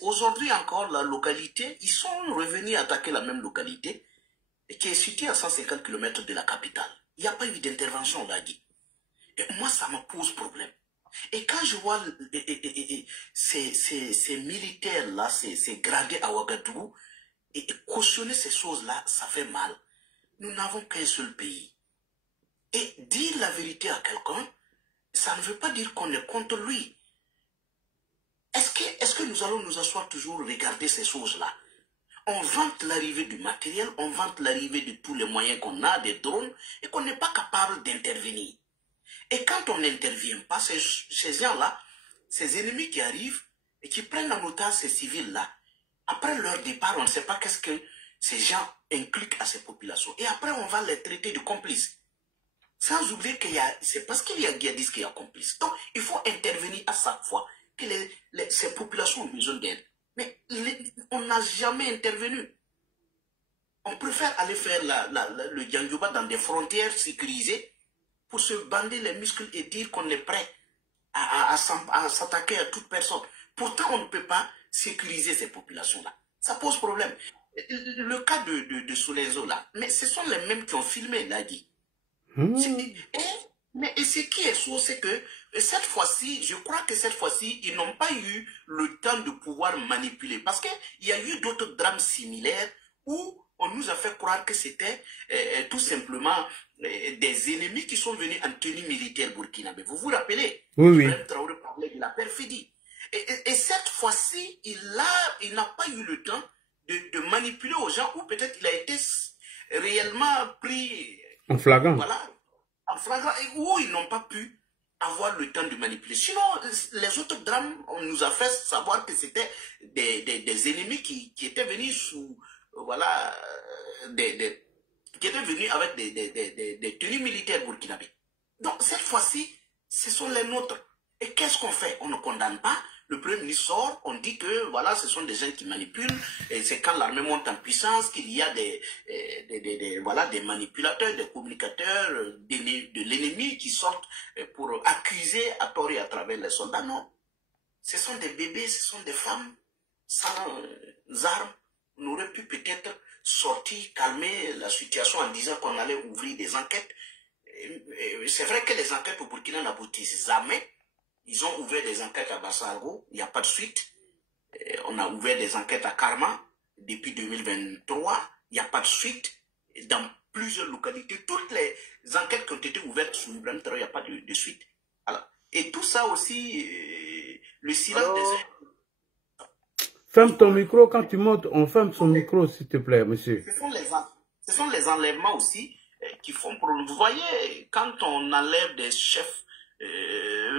aujourd'hui encore, la localité, ils sont revenus attaquer la même localité qui est située à 150 km de la capitale. Il n'y a pas eu d'intervention, on l'a dit. Et moi, ça me pose problème. Et quand je vois ces militaires-là, ces gradés à Ouagadougou, et cautionner ces choses-là, ça fait mal. Nous n'avons qu'un seul pays. Et dire la vérité à quelqu'un, ça ne veut pas dire qu'on est contre lui. Est-ce que nous allons nous asseoir toujours regarder ces choses-là? On vante l'arrivée du matériel, on vante l'arrivée de tous les moyens qu'on a, des drones, et qu'on n'est pas capable d'intervenir. Et quand on n'intervient pas, ces gens-là, ces ennemis qui arrivent et qui prennent en otage ces civils-là, après leur départ, on ne sait pas qu'est-ce que ces gens impliquent à ces populations. Et après, on va les traiter de complices. Sans oublier qu'il y a, c'est parce qu'il y a djihadistes qu'il y a complices. Donc, il faut intervenir à chaque fois que ces populations ont besoin d'aide. Mais on n'a jamais intervenu. On préfère aller faire le Djandjouba dans des frontières sécurisées pour se bander les muscles et dire qu'on est prêt à s'attaquer à toute personne. Pourtant, on ne peut pas sécuriser ces populations-là. Ça pose problème. Le cas de Solezo, là, mais ce sont les mêmes qui ont filmé, là, dit. Et ce qui est sûr, c'est que cette fois-ci, je crois que cette fois-ci, ils n'ont pas eu le temps de pouvoir manipuler. Parce qu'il y a eu d'autres drames similaires où on nous a fait croire que c'était tout simplement des ennemis qui sont venus en tenue militaire burkinabé. Vous vous rappelez? Oui. Ibrahim Traoré parlait de la perfidie. Et cette fois-ci, il n'a pas eu le temps de manipuler aux gens, ou peut-être il a été réellement pris en flagrant. Voilà, en flagrant, où ils n'ont pas pu avoir le temps de manipuler. Sinon, les autres drames, on nous a fait savoir que c'était des ennemis qui étaient venus sous, voilà, qui étaient venus avec des tenues militaires burkinabés. Donc, cette fois-ci, ce sont les nôtres. Et qu'est-ce qu'on fait? On ne condamne pas. Le Premier ministre sort, on dit que voilà, ce sont des gens qui manipulent, et c'est quand l'armée monte en puissance qu'il y a des manipulateurs, des communicateurs de l'ennemi qui sortent pour accuser à tort et à travers les soldats. Non, Ce sont des bébés, ce sont des femmes sans armes. On aurait pu peut-être sortir, calmer la situation en disant qu'on allait ouvrir des enquêtes. C'est vrai que les enquêtes au Burkina n'aboutissent jamais. Ils ont ouvert des enquêtes à Bassargo, il n'y a pas de suite. On a ouvert des enquêtes à Karma depuis 2023, il n'y a pas de suite. Dans plusieurs localités, toutes les enquêtes qui ont été ouvertes sur Ibrahim Traoré, il n'y a pas de suite. Alors, et tout ça aussi, le silence des... Ferme ton micro, quand tu montes, on ferme son micro, s'il te plaît, monsieur. Ce sont les enlèvements aussi qui font problème. Vous voyez, quand on enlève des chefs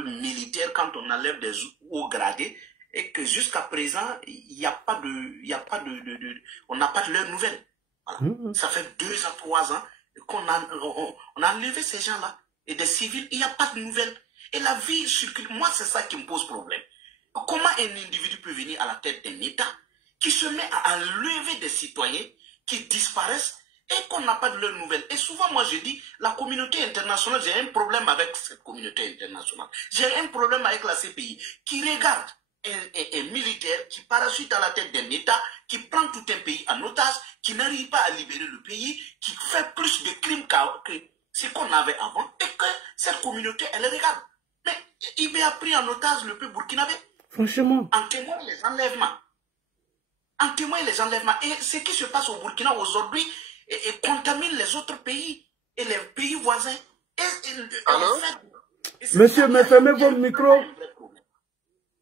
militaires, quand on enlève des hauts gradés, et que jusqu'à présent, il n'y a pas on n'a pas de leurs nouvelles. Voilà. Ça fait 2 ans, 3 ans qu'on a enlevé ces gens-là. Et des civils, il n'y a pas de nouvelles. Et la vie circule. Moi, c'est ça qui me pose problème. Comment un individu peut venir à la tête d'un État qui se met à enlever des citoyens qui disparaissent et qu'on n'a pas de leurs nouvelles? Et souvent, moi, je dis, la communauté internationale, j'ai un problème avec cette communauté internationale. J'ai un problème avec la CPI qui regarde un militaire qui parachute à la tête d'un État, qui prend tout un pays en otage, qui n'arrive pas à libérer le pays, qui fait plus de crimes que ce qu'on avait avant, et que cette communauté, elle regarde. Mais il a pris en otage le peuple burkinabé. Franchement. En témoignent les enlèvements. En témoignent les enlèvements. Et ce qui se passe au Burkina aujourd'hui contamine les autres pays et les pays voisins. En fait, monsieur, mais fermez vos micros.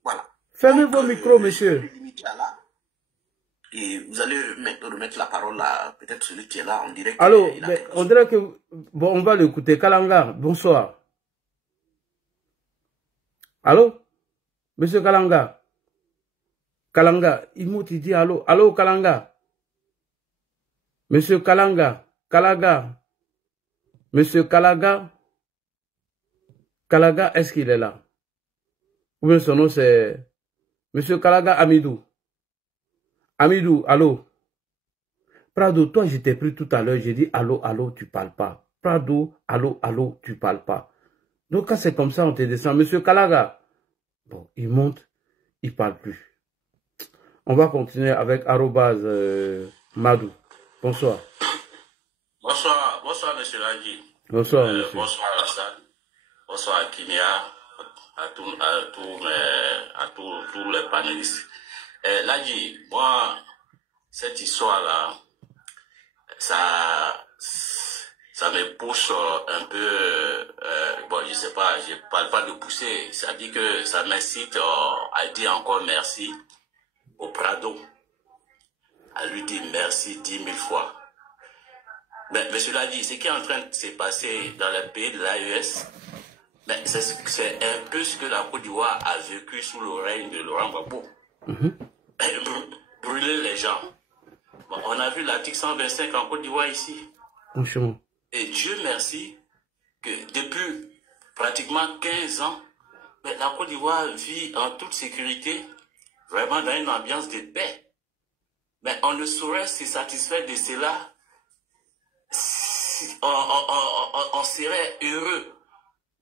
Voilà. Fermez vos micros, monsieur. Et vous allez remettre la parole à peut-être celui qui est là en direct. Allô, on dirait que... Bon, on va l'écouter. Kalanga, bonsoir. Allô? Monsieur Kalanga. Kalanga, il dit allô. Allô, Kalanga. Monsieur Kalanga. Kalaga. Monsieur Kalaga. Kalaga, est-ce qu'il est là? Ou bien son nom c'est... Monsieur Kalaga Amidou. Amidou, allô. Prado, toi je t'ai pris tout à l'heure, j'ai dit allô, allô, tu parles pas. Prado, allô, allô, tu parles pas. Donc quand c'est comme ça, on te descend. Monsieur Kalaga. Bon, il monte, il parle plus. On va continuer avec Madou. Bonsoir. Bonsoir, monsieur Lagi. Bonsoir, monsieur. Bonsoir, Hassan. Bonsoir, Kinia. À tous les panélistes. Lagi, moi, cette histoire-là, ça me pousse un peu, bon, je sais pas, je parle pas de pousser, ça dit que ça m'incite à dire encore merci au Prado, à lui dire merci 10 000 fois. Mais monsieur l'a dit, ce qui est en train de se passer dans les pays de l'AES, c'est un peu ce que la Côte d'Ivoire a vécu sous le règne de Laurent Gbagbo. Brûler les gens. Bon, on a vu l'article 125 en Côte d'Ivoire ici. Franchement. Et Dieu merci que depuis pratiquement 15 ans, la Côte d'Ivoire vit en toute sécurité, vraiment dans une ambiance de paix. Mais on ne saurait se satisfaire de cela. On serait heureux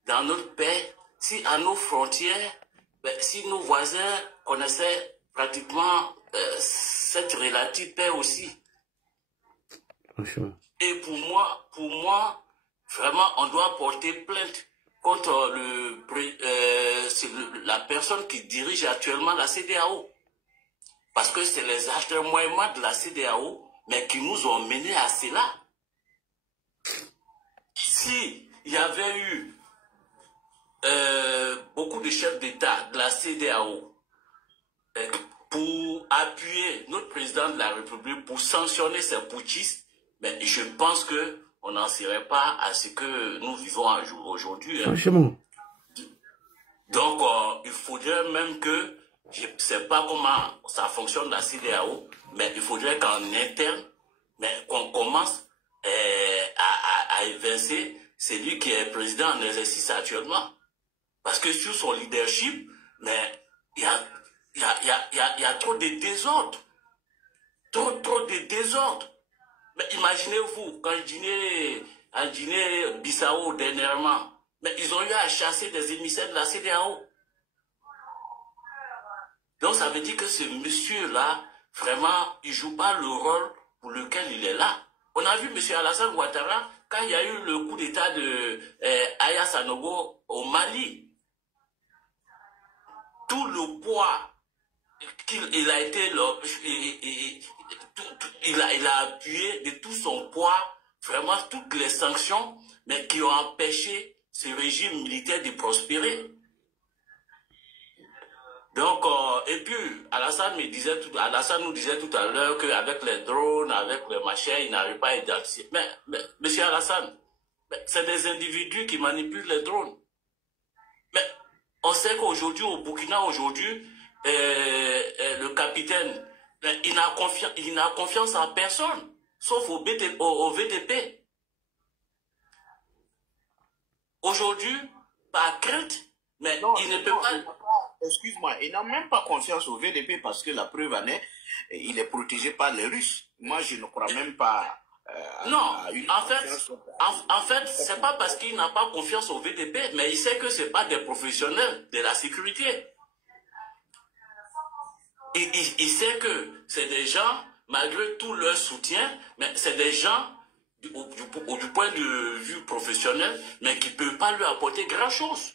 dans notre paix si à nos frontières, si nos voisins connaissaient pratiquement cette relative paix aussi. Franchement. Et pour moi, vraiment, on doit porter plainte contre la personne qui dirige actuellement la CEDEAO. Parce que c'est les atermoiements de la CEDEAO, mais qui nous ont menés à cela. Si il y avait eu beaucoup de chefs d'État de la CEDEAO pour appuyer notre président de la République, pour sanctionner ces putschistes, mais je pense qu'on n'en serait pas à ce que nous vivons aujourd'hui. Franchement. Donc, il faudrait même que, je ne sais pas comment ça fonctionne la CEDEAO, mais il faudrait qu'en interne, qu'on commence à évincer celui qui est président en exercice actuellement. Parce que sur son leadership, mais il y a trop de désordre. Trop de désordre. Mais imaginez-vous, quand en Guinée-Bissau dernièrement, mais ils ont eu à chasser des émissaires de la CEDEAO. Donc ça veut dire que ce monsieur-là, vraiment, il ne joue pas le rôle pour lequel il est là. On a vu M. Alassane Ouattara, quand il y a eu le coup d'état de Aya Sanogo au Mali, tout le poids qu'il a été il a appuyé de tout son poids, vraiment toutes les sanctions, mais qui ont empêché ce régime militaire de prospérer. Donc, et puis, Alassane nous disait tout à l'heure qu'avec les drones, avec les machins, il n'arrive pas à identifier. Mais monsieur Alassane, c'est des individus qui manipulent les drones. Mais on sait qu'aujourd'hui, au Burkina, le capitaine, il n'a confiance en personne, sauf au VDP. Aujourd'hui, par crainte, mais Non, il ne peut pas... excuse-moi, il n'a même pas confiance au VDP parce que la preuve en est, il est protégé par les Russes. Moi, je ne crois même pas non, à une confiance. En fait, c'est pas parce qu'il n'a pas confiance au VDP, mais il sait que c'est pas des professionnels de la sécurité. Il sait que c'est des gens, malgré tout leur soutien, mais c'est des gens du point de vue professionnel, mais qui ne peuvent pas lui apporter grand-chose.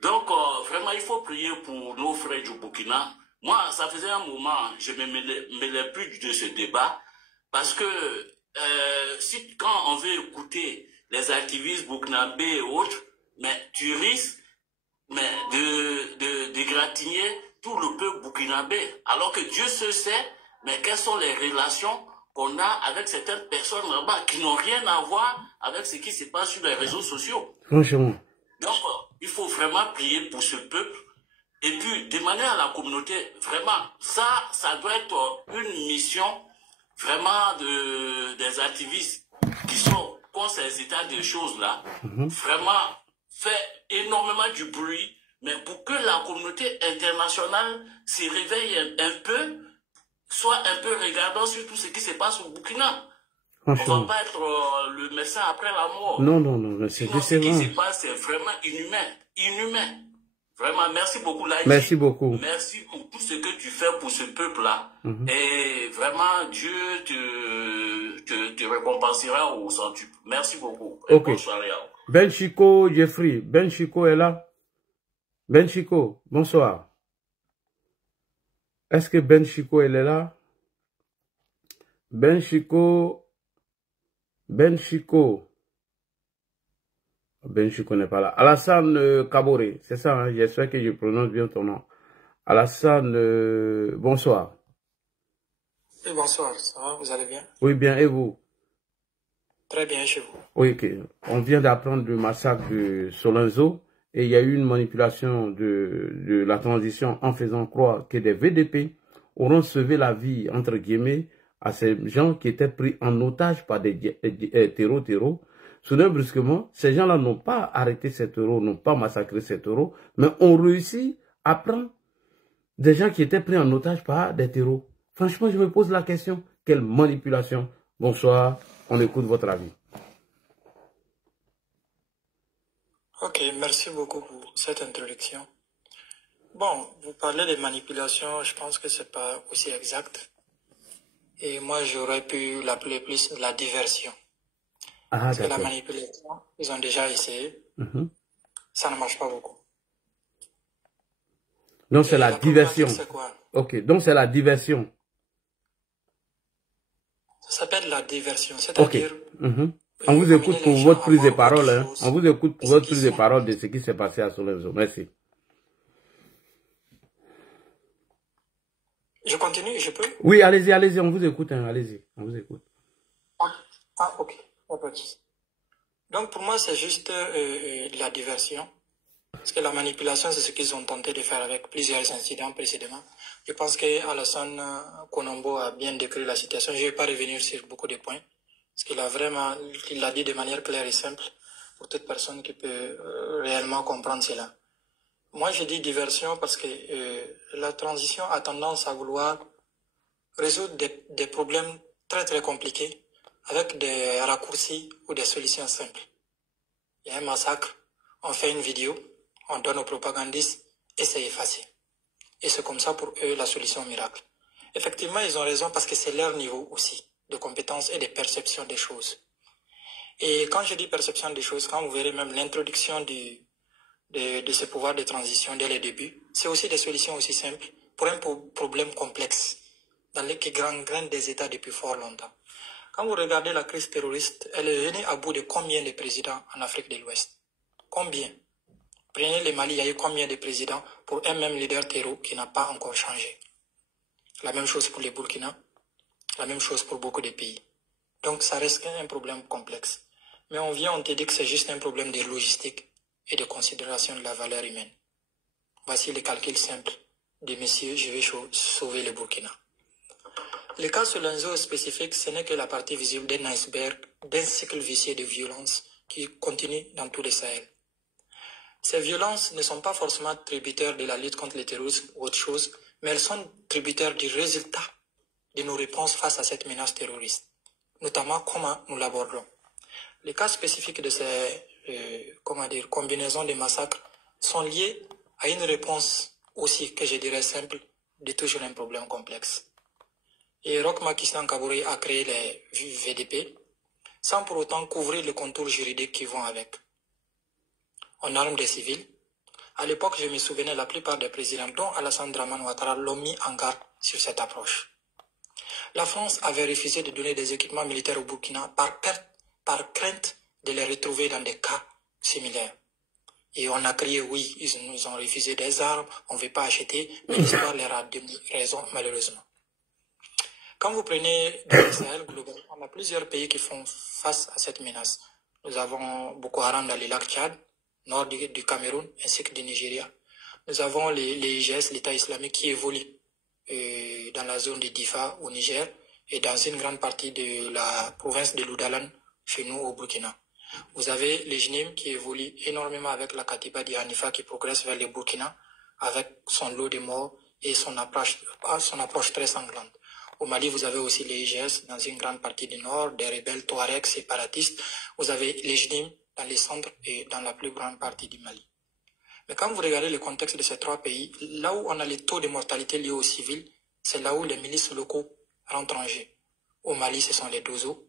Donc, vraiment, il faut prier pour nos frères du Burkina. Moi, ça faisait un moment, je ne me mêlais plus de ce débat, parce que quand on veut écouter les activistes burkinabés et autres, mais tu risques de gratigner tout le peuple burkinabé, alors que Dieu se sait, mais quelles sont les relations qu'on a avec certaines personnes là-bas qui n'ont rien à voir avec ce qui se passe sur les réseaux sociaux. Franchement. Donc, il faut vraiment prier pour ce peuple. Et puis, demander à la communauté, vraiment, ça doit être une mission vraiment des activistes qui sont contre ces états de choses-là. Vraiment, fait énormément du bruit, mais pour que la communauté internationale se réveille un peu, soit un peu regardant sur tout ce qui se passe au Burkina. On ne va pas être le médecin après la mort. Non, non, non, c'est ce qui se passe, c'est vraiment inhumain. Vraiment, merci beaucoup, Laïdi. Merci beaucoup. Merci pour tout ce que tu fais pour ce peuple-là. Et vraiment, Dieu te récompensera au centuple. Merci beaucoup. Ok. Bonne soirée. Ben Chico, Jeffrey. Ben Chico est là. Ben Chico, bonsoir. Est-ce que Ben Chico, elle est là? Ben Chico n'est pas là. Alassane Kaboré, c'est ça, hein? J'espère que je prononce bien ton nom. Alassane, bonsoir. Oui, bonsoir, ça va, vous allez bien? Oui, bien, et vous? Très bien, chez vous. Oui, ok. On vient d'apprendre le massacre de Solenzo et il y a eu une manipulation de la transition en faisant croire que des VDP auront sauvé la vie, entre guillemets, à ces gens qui étaient pris en otage par des terreaux. Soudain, brusquement, ces gens-là n'ont pas arrêté ces terreaux, n'ont pas massacré ces terreaux, mais ont réussi à prendre des gens qui étaient pris en otage par des terreaux. Franchement, je me pose la question, quelle manipulation? Bonsoir, on écoute votre avis. Ok, merci beaucoup pour cette introduction. Bon, vous parlez de manipulation, je pense que c'est pas aussi exact. Et moi, j'aurais pu l'appeler plus la diversion. Parce que la manipulation, ils ont déjà essayé. Ça ne marche pas beaucoup. Donc c'est la diversion. C'est quoi? Ok, donc c'est la diversion. Ça s'appelle la diversion, c'est-à-dire... On vous écoute pour votre prise de parole. Hein. On vous écoute pour votre prise de parole de ce qui s'est passé à Solenzo. Merci. Je continue, je peux? Oui, allez-y, on vous écoute. Hein. Allez-y, on vous écoute. Ah, ok. Donc pour moi, c'est juste la diversion. Parce que la manipulation, c'est ce qu'ils ont tenté de faire avec plusieurs incidents précédemment. Je pense qu'Alassane Konombo a bien décrit la situation. Je ne vais pas revenir sur beaucoup de points. Parce qu'il l'a dit de manière claire et simple pour toute personne qui peut réellement comprendre cela. Moi, je dis diversion parce que la transition a tendance à vouloir résoudre des problèmes très très compliqués avec des raccourcis ou des solutions simples. Il y a un massacre, on fait une vidéo, on donne aux propagandistes et c'est effacé. Et c'est comme ça pour eux la solution miracle. Effectivement, ils ont raison parce que c'est leur niveau aussi de compétence et de perception des choses. Et quand je dis perception des choses, quand vous verrez même l'introduction de ce pouvoir de transition dès le début, c'est aussi des solutions aussi simples pour un problème complexe dans lesquels grandent des États depuis fort longtemps. Quand vous regardez la crise terroriste, elle est venue à bout de combien de présidents en Afrique de l'Ouest? Combien? Prenez le Mali, il y a eu combien de présidents pour un même leader terroriste qui n'a pas encore changé? La même chose pour les Burkina, la même chose pour beaucoup de pays. Donc ça reste un problème complexe. Mais on te dit que c'est juste un problème de logistique et de considération de la valeur humaine. Voici le calcul simple de messieurs, je vais sauver le Burkina. Le cas Solenzo spécifique, ce n'est que la partie visible d'un iceberg, d'un cycle vicieux de violence qui continue dans tout le Sahel. Ces violences ne sont pas forcément tributaires de la lutte contre le terrorisme ou autre chose, mais elles sont tributaires du résultat de nos réponses face à cette menace terroriste, notamment comment nous l'abordons. Les cas spécifiques de ces combinaisons de massacres sont liés à une réponse aussi, que je dirais simple, de toujours un problème complexe. Et Roch Macky Kaboré a créé les VDP sans pour autant couvrir les contours juridiques qui vont avec. On arme des civils. À l'époque, je me souvenais, la plupart des présidents, dont Alassane Dramane Ouattara, l'ont mis en garde sur cette approche. La France avait refusé de donner des équipements militaires au Burkina par crainte de les retrouver dans des cas similaires. Et on a crié oui, ils nous ont refusé des armes, on ne veut pas acheter, mais l'histoire leur a donné raison malheureusement. Quand vous prenez le Sahel globalement, on a plusieurs pays qui font face à cette menace. Nous avons Boko Haram dans le lac Tchad, nord du Cameroun, ainsi que du Nigeria. Nous avons les IGS, l'État islamique, qui évolue dans la zone de Difa au Niger et dans une grande partie de la province de Loudalan, chez nous au Burkina. Vous avez les JNIM qui évolue énormément avec la Katiba d'Hanifa qui progresse vers le Burkina avec son lot de morts et son approche très sanglante. Au Mali, vous avez aussi les IGS dans une grande partie du nord, des rebelles Touaregs séparatistes. Vous avez les JNIM dans les centres et dans la plus grande partie du Mali. Mais quand vous regardez le contexte de ces trois pays, là où on a les taux de mortalité liés aux civils, c'est là où les milices locaux rentrent en jeu. Au Mali, ce sont les Dozo.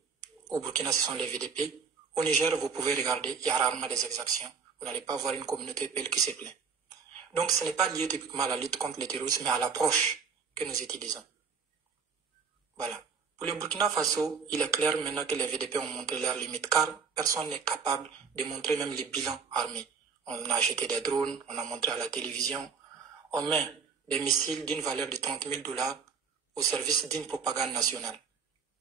Au Burkina, ce sont les VDP. Au Niger, vous pouvez regarder, il y a rarement des exactions. Vous n'allez pas voir une communauté pelle qui se plaint. Donc, ce n'est pas lié typiquement à la lutte contre le terrorisme, mais à l'approche que nous utilisons. Voilà. Pour le Burkina Faso, il est clair maintenant que les VDP ont montré leurs limites, car personne n'est capable de montrer même les bilans armés. On a acheté des drones, on a montré à la télévision. On met des missiles d'une valeur de 30 000 $ au service d'une propagande nationale.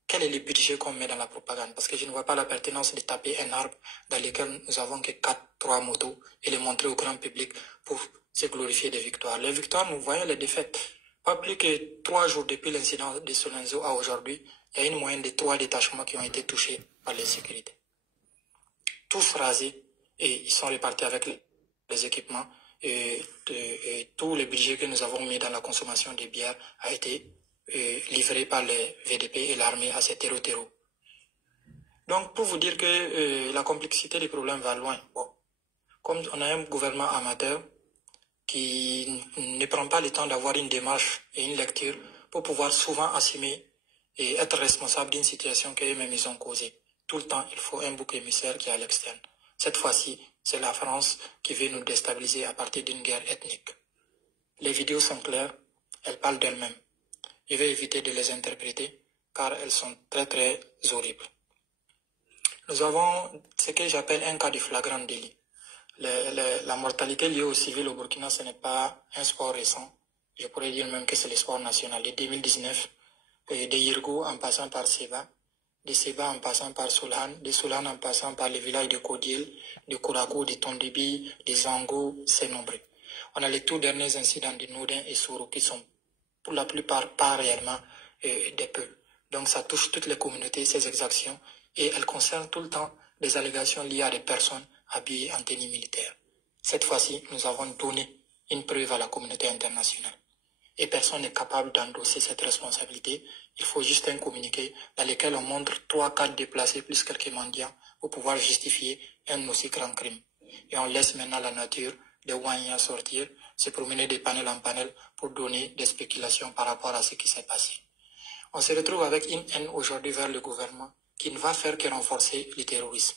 Quel est le budget qu'on met dans la propagande? Parce que je ne vois pas la pertinence de taper un arbre dans lequel nous avons que 3 motos et les montrer au grand public pour se glorifier des victoires. Les victoires, nous voyons les défaites. Pas plus que 3 jours depuis l'incident de Solenzo à aujourd'hui, il y a une moyenne de 3 détachements qui ont été touchés par l'insécurité. Tous rasés et ils sont répartis avec les équipements et tout le budget que nous avons mis dans la consommation des bières a été livré par les VDP et l'armée à ces terreaux. Donc pour vous dire que la complexité des problèmes va loin. Bon, comme on a un gouvernement amateur qui ne prend pas le temps d'avoir une démarche et une lecture pour pouvoir souvent assumer et être responsable d'une situation qu'eux-mêmes ils ont causée. Tout le temps, il faut un bouc émissaire qui est à l'externe. Cette fois-ci, c'est la France qui veut nous déstabiliser à partir d'une guerre ethnique. Les vidéos sont claires, elles parlent d'elles-mêmes. Je vais éviter de les interpréter car elles sont très très horribles. Nous avons ce que j'appelle un cas de flagrant délit. La mortalité liée aux civils au Burkina, ce n'est pas un sport récent. Je pourrais dire même que c'est le sport national. De 2019, de Yirgou en passant par Seba, de Seba en passant par Solan, de Solan en passant par les villages de Kodiel, de Kourako, de Tondibi, de Zango, c'est nombreux. On a les tout derniers incidents de Nodin et Souro qui sont pour la plupart pas réellement des peuples. Donc ça touche toutes les communautés, ces exactions, et elles concernent tout le temps des allégations liées à des personnes habillées en tenue militaire. Cette fois-ci, nous avons donné une preuve à la communauté internationale. Et personne n'est capable d'endosser cette responsabilité. Il faut juste un communiqué dans lequel on montre 3-4 déplacés plus quelques mendiants pour pouvoir justifier un aussi grand crime. Et on laisse maintenant la nature des Wanyas sortir, se promener de panel en panel pour donner des spéculations par rapport à ce qui s'est passé. On se retrouve avec une haine aujourd'hui vers le gouvernement qui ne va faire que renforcer le terrorisme.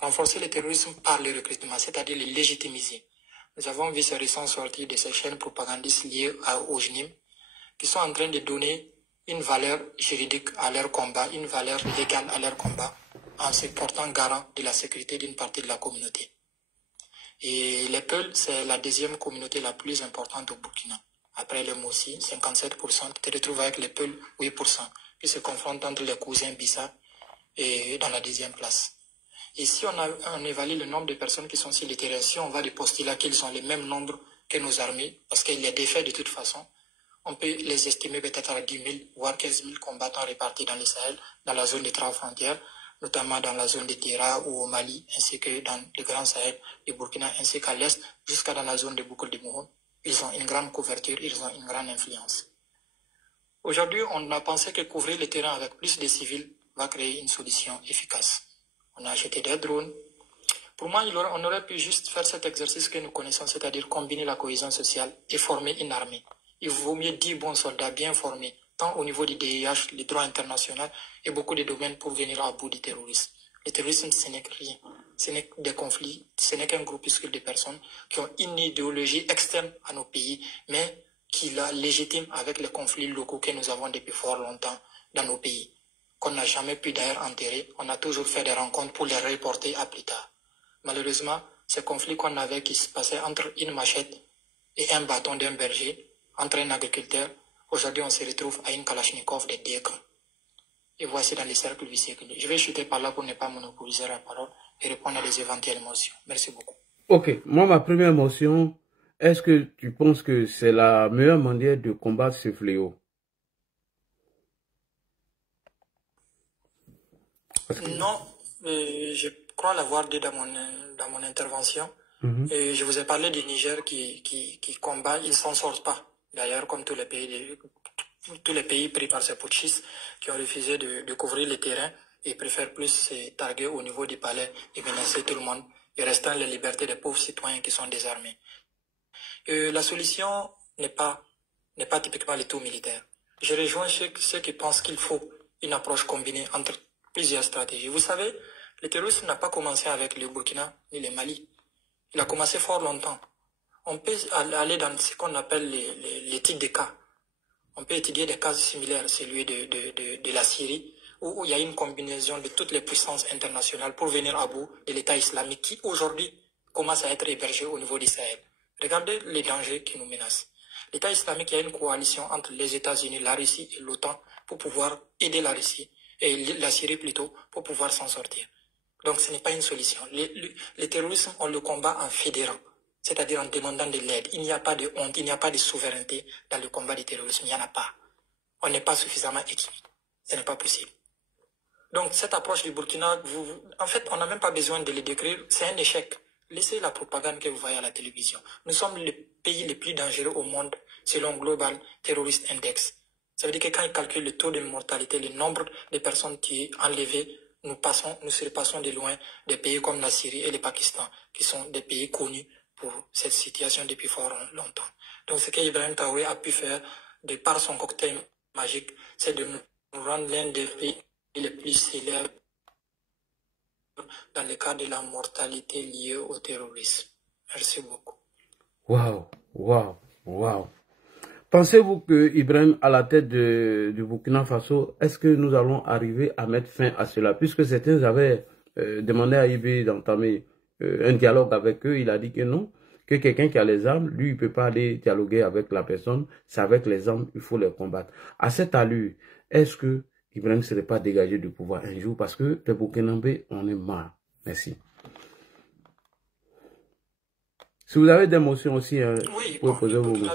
Renforcer le terrorisme par le recrutement, c'est-à-dire le légitimiser. Nous avons vu ces récentes sorties de ces chaînes propagandistes liées au JNIM qui sont en train de donner une valeur juridique à leur combat, une valeur légale à leur combat, en se portant garant de la sécurité d'une partie de la communauté. Et les Peuls, c'est la deuxième communauté la plus importante au Burkina. Après les Moussi, 57%, tu te retrouves avec les Peuls, 8%, qui se confrontent entre les cousins Bissa et dans la deuxième place. Et si on évalue le nombre de personnes qui sont sur le terrain, si on va du postulat qu'ils ont le même nombre que nos armées, parce qu'il y a des faits de toute façon, on peut les estimer peut-être à 10 000, voire 15 000 combattants répartis dans le Sahel, dans la zone des 3 frontières, notamment dans la zone de Terra ou au Mali, ainsi que dans le Grand Sahel, le Burkina, ainsi qu'à l'est, jusqu'à dans la zone de Boucle de Mouhoun. Ils ont une grande couverture, ils ont une grande influence. Aujourd'hui, on a pensé que couvrir le terrain avec plus de civils va créer une solution efficace. On a acheté des drones. Pour moi, on aurait pu juste faire cet exercice que nous connaissons, c'est-à-dire combiner la cohésion sociale et former une armée. Il vaut mieux 10 bons soldats bien formés, tant au niveau du DIH, le droit international et beaucoup de domaines pour venir à bout du terrorisme. Le terrorisme, ce n'est rien. Ce n'est que des conflits, ce n'est qu'un groupuscule de personnes qui ont une idéologie externe à nos pays, mais qui la légitime avec les conflits locaux que nous avons depuis fort longtemps dans nos pays, qu'on n'a jamais pu d'ailleurs enterrer. On a toujours fait des rencontres pour les reporter à plus tard. Malheureusement, ces conflits qu'on avait qui se passaient entre une machette et un bâton d'un berger, entre un agriculteur, aujourd'hui on se retrouve à une Kalachnikov de Diègre. Et voici dans les cercles vicieux. Je vais chuter par là pour ne pas monopoliser la parole et répondre à des éventuelles motions. Merci beaucoup. Ok, moi ma première motion, est-ce que tu penses que c'est la meilleure manière de combattre ce fléau? Non, je crois l'avoir dit dans mon intervention. Et je vous ai parlé du Niger qui combat, ils ne s'en sortent pas. D'ailleurs, comme tous les pays pris par ces putschistes qui ont refusé de couvrir le terrain et préfèrent plus se targuer au niveau du palais et menacer tout le monde et restreindre les libertés des pauvres citoyens qui sont désarmés. La solution n'est pas typiquement le tout militaire. Je rejoins ceux qui pensent qu'il faut une approche combinée entre plusieurs stratégies. Vous savez, le terrorisme n'a pas commencé avec le Burkina ni le Mali. Il a commencé fort longtemps. On peut aller dans ce qu'on appelle l'étude des cas. On peut étudier des cas similaires, celui de la Syrie, où il y a une combinaison de toutes les puissances internationales pour venir à bout de l'État islamique qui aujourd'hui commence à être hébergé au niveau du Sahel. Regardez les dangers qui nous menacent. L'État islamique, il y a une coalition entre les États-Unis, la Russie et l'OTAN pour pouvoir aider la Russie, et la Syrie plutôt, pour pouvoir s'en sortir. Donc ce n'est pas une solution. Le terrorisme, on le combat en fédérant, c'est-à-dire en demandant de l'aide. Il n'y a pas de honte, il n'y a pas de souveraineté dans le combat du terrorisme, il n'y en a pas. On n'est pas suffisamment équipé. Ce n'est pas possible. Donc cette approche du Burkina, en fait, on n'a même pas besoin de le décrire, c'est un échec. Laissez la propagande que vous voyez à la télévision. Nous sommes le pays le plus dangereux au monde selon Global Terrorist Index. Ça veut dire que quand ils calculent le taux de mortalité, le nombre de personnes tuées, enlevées, nous surpassons de loin des pays comme la Syrie et le Pakistan, qui sont des pays connus pour cette situation depuis fort longtemps. Donc ce qu'Ibrahim Traoré a pu faire, de par son cocktail magique, c'est de nous rendre l'un des pays les plus célèbres dans le cas de la mortalité liée au terrorisme. Merci beaucoup. Waouh. Pensez-vous que Ibrahim, à la tête du Burkina Faso, est-ce que nous allons arriver à mettre fin à cela? Puisque certains avaient demandé à Ibi d'entamer un dialogue avec eux, il a dit que non, que quelqu'un qui a les armes, lui, il ne peut pas aller dialoguer avec la personne, c'est avec les armes, il faut les combattre. À cette allure, est-ce que Ibrahim ne serait pas dégagé du pouvoir un jour? Parce que les Burkinabés, on est marre. Merci. Si vous avez des motions aussi, oui, vous pouvez poser vos motions.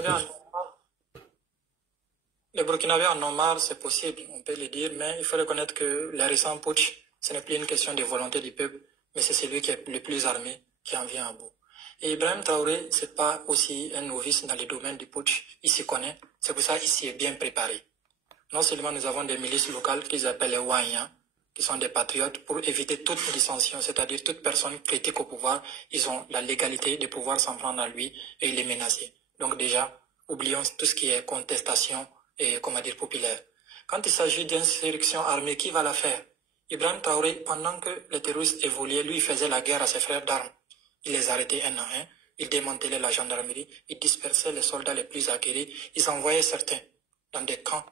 Les Burkinabés en ont marre, c'est possible, on peut le dire, mais il faut reconnaître que les récents putsch, ce n'est plus une question de volonté du peuple, mais c'est celui qui est le plus armé qui en vient à bout. Et Ibrahim Traoré, c'est pas aussi un novice dans le domaine du putsch, il s'y connaît, c'est pour ça qu'il s'y est bien préparé. Non seulement nous avons des milices locales qu'ils appellent les Wanyas, qui sont des patriotes, pour éviter toute dissension, c'est-à-dire toute personne critique au pouvoir, ils ont la légalité de pouvoir s'en prendre à lui et les menacer. Donc déjà, oublions tout ce qui est contestation et, comment dire, populaire. Quand il s'agit d'insurrection armée, qui va la faire? Ibrahim Traoré, pendant que les terroristes évoluaient, lui faisait la guerre à ses frères d'armes. Il les arrêtait un à un, il démantelait la gendarmerie, il dispersait les soldats les plus aguerris, ils envoyaient certains dans des camps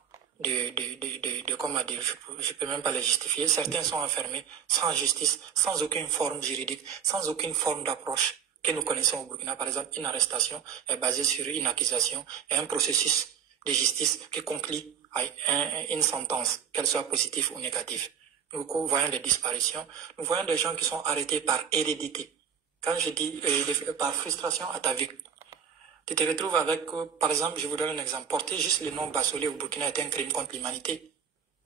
comment dire, je peux même pas les justifier. Certains sont enfermés sans justice, sans aucune forme juridique, sans aucune forme d'approche que nous connaissons au Burkina. Par exemple, une arrestation est basée sur une accusation et un processus de justice qui conclut à une sentence, qu'elle soit positive ou négative. Nous voyons des disparitions, nous voyons des gens qui sont arrêtés par hérédité. Quand je dis par frustration atavique, tu te retrouves avec, par exemple, je vous donne un exemple, porter juste le nom Bassolé au Burkina est un crime contre l'humanité.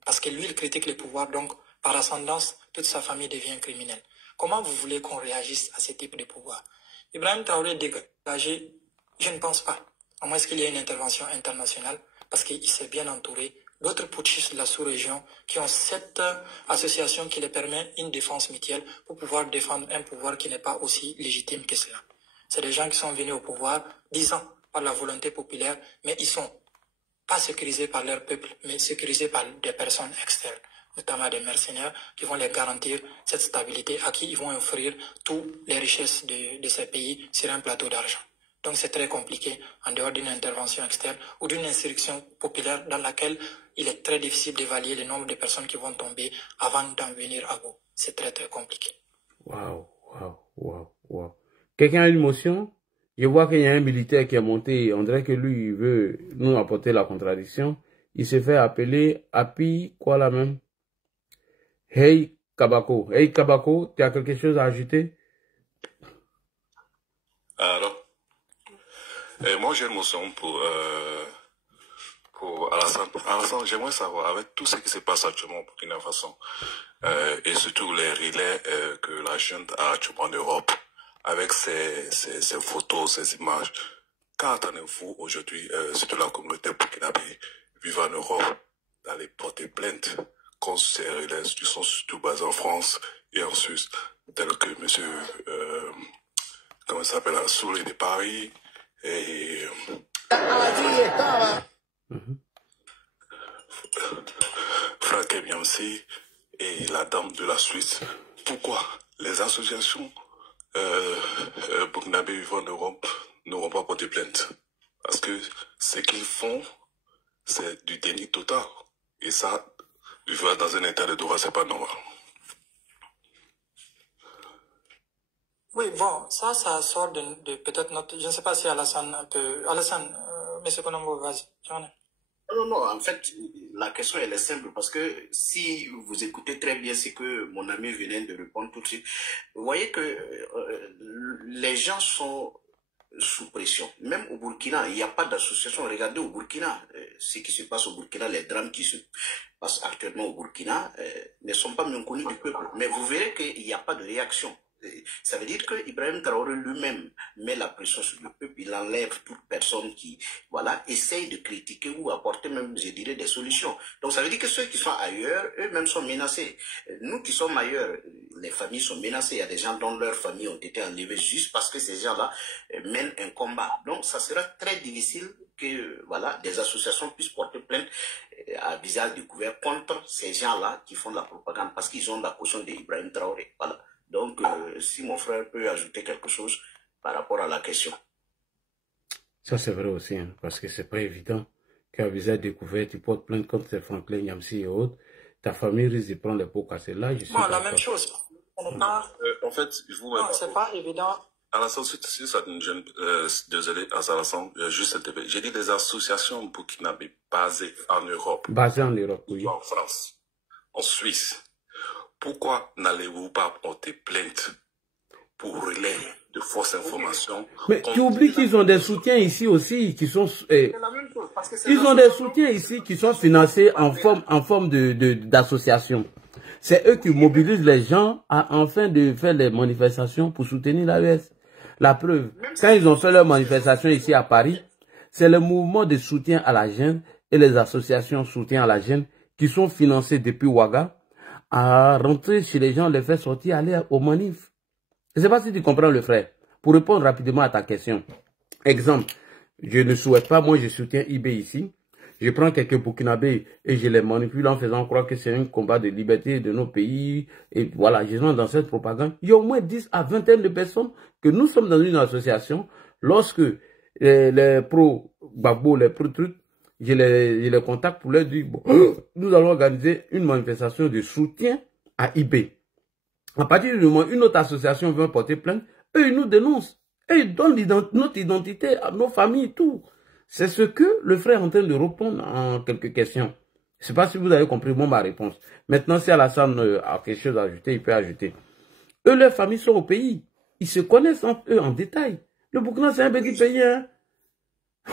Parce que lui, il critique le pouvoir, donc par ascendance, toute sa famille devient criminelle. Comment vous voulez qu'on réagisse à ce type de pouvoir? Ibrahim Traoré dégagé, je ne pense pas. À moins qu'il y ait une intervention internationale, parce qu'il s'est bien entouré d'autres putschistes de la sous-région qui ont cette association qui les permet une défense mutuelle pour pouvoir défendre un pouvoir qui n'est pas aussi légitime que cela. C'est des gens qui sont venus au pouvoir, disant par la volonté populaire, mais ils sont pas sécurisés par leur peuple, mais sécurisés par des personnes externes, notamment des mercenaires qui vont les garantir cette stabilité, à qui ils vont offrir toutes les richesses de ces pays sur un plateau d'argent. Donc c'est très compliqué en dehors d'une intervention externe ou d'une insurrection populaire dans laquelle il est très difficile d'évaluer le nombre de personnes qui vont tomber avant d'en venir à bout. C'est très très compliqué. Waouh. Quelqu'un a une motion? Je vois qu'il y a un militaire qui est monté. On dirait que lui, il veut nous apporter la contradiction. Il se fait appeler Api, quoi là même? Hey Kabako. Hey Kabako, tu as quelque chose à ajouter? Alors, moi j'ai une motion pour Alassane. Alassane, j'aimerais savoir, avec tout ce qui se passe actuellement au Burkina Faso, et surtout les relais que la junte a actuellement en Europe, avec ces photos, ces images, qu'attendez-vous aujourd'hui, surtout la communauté burkinabé vivant en Europe, d'aller porter plainte contre ces relais qui sont surtout basés en France et en Suisse, tels que monsieur, comment ça s'appelle, Soulé de Paris, et Franck Biamsi et la dame de la Suisse. Pourquoi les associations burkinabé vivant en Europe n'auront pas porté plainte? Parce que ce qu'ils font, c'est du déni total. Et ça, vivre dans un état de droit, c'est pas normal. Oui, bon, ça sort de peut-être notre... Je ne sais pas si Alassane peut... Alassane, monsieur Konambo, vas-y, j'en ai. Non, en fait, la question elle est simple parce que si vous écoutez très bien ce que mon ami venait de répondre tout de suite, vous voyez que les gens sont sous pression. Même au Burkina, il n'y a pas d'association. Regardez au Burkina, ce qui se passe au Burkina, les drames qui se passent actuellement au Burkina ne sont pas bien connus du peuple. Mais vous verrez qu'il n'y a pas de réaction. Ça veut dire que Ibrahim Traoré lui-même met la pression sur le peuple, il enlève toute personne qui, voilà, essaye de critiquer ou apporter même, je dirais, des solutions. Donc ça veut dire que ceux qui sont ailleurs, eux-mêmes sont menacés. Nous qui sommes ailleurs, les familles sont menacées. Il y a des gens dont leurs familles ont été enlevées juste parce que ces gens-là mènent un combat. Donc ça sera très difficile que, voilà, des associations puissent porter plainte à visage découvert contre ces gens-là qui font de la propagande parce qu'ils ont la caution d'Ibrahim Traoré. Voilà. Donc, si mon frère peut ajouter quelque chose par rapport à la question. Ça, c'est vrai aussi, hein, parce que c'est pas évident qu'à visage découvert, tu portes plainte contre ces Franklin Yamsi et autres. Ta famille risque de prendre les pots cassés là. Bon, la même chose. En fait, vous non, c'est pas évident. Alassane, si ça ne gêne, désolé, Alassane, juste j'ai dit des associations burkinabé basées en Europe. Basées en Europe, oui. En France, en Suisse. Pourquoi n'allez-vous pas porter plainte pour relais de fausses informations? Mais tu oublies qu'ils ont des soutiens ici aussi, qui sont... ils ont des soutiens ici qui sont financés en forme d'association. C'est eux qui mobilisent les gens afin de faire les manifestations pour soutenir l'AES. La preuve, quand ils ont fait leurs manifestations ici à Paris, c'est le mouvement de soutien à la jeune et les associations soutien à la jeune qui sont financées depuis Ouaga, à rentrer chez les gens, les faire sortir, aller aux manifs. Je ne sais pas si tu comprends le frère. Pour répondre rapidement à ta question. Exemple, je ne souhaite pas, moi je soutiens IB ici. Je prends quelques Burkinabés et je les manipule en faisant croire que c'est un combat de liberté de nos pays. Et voilà, je suis dans cette propagande. Il y a au moins 10 à 20 de personnes que nous sommes dans une association. Lorsque les pro-Gbagbo, les pro-trucs, je les contacte pour leur dire, bon, nous allons organiser une manifestation de soutien à IB. À partir du moment où une autre association veut porter plainte, eux, ils nous dénoncent. Et ils donnent notre identité à nos familles, tout. C'est ce que le frère est en train de répondre en quelques questions. Je ne sais pas si vous avez compris ma réponse. Maintenant, si Alassane a quelque chose à ajouter, il peut ajouter. Eux, leurs familles sont au pays. Ils se connaissent entre eux en détail. Le Burkina, c'est un petit pays, hein.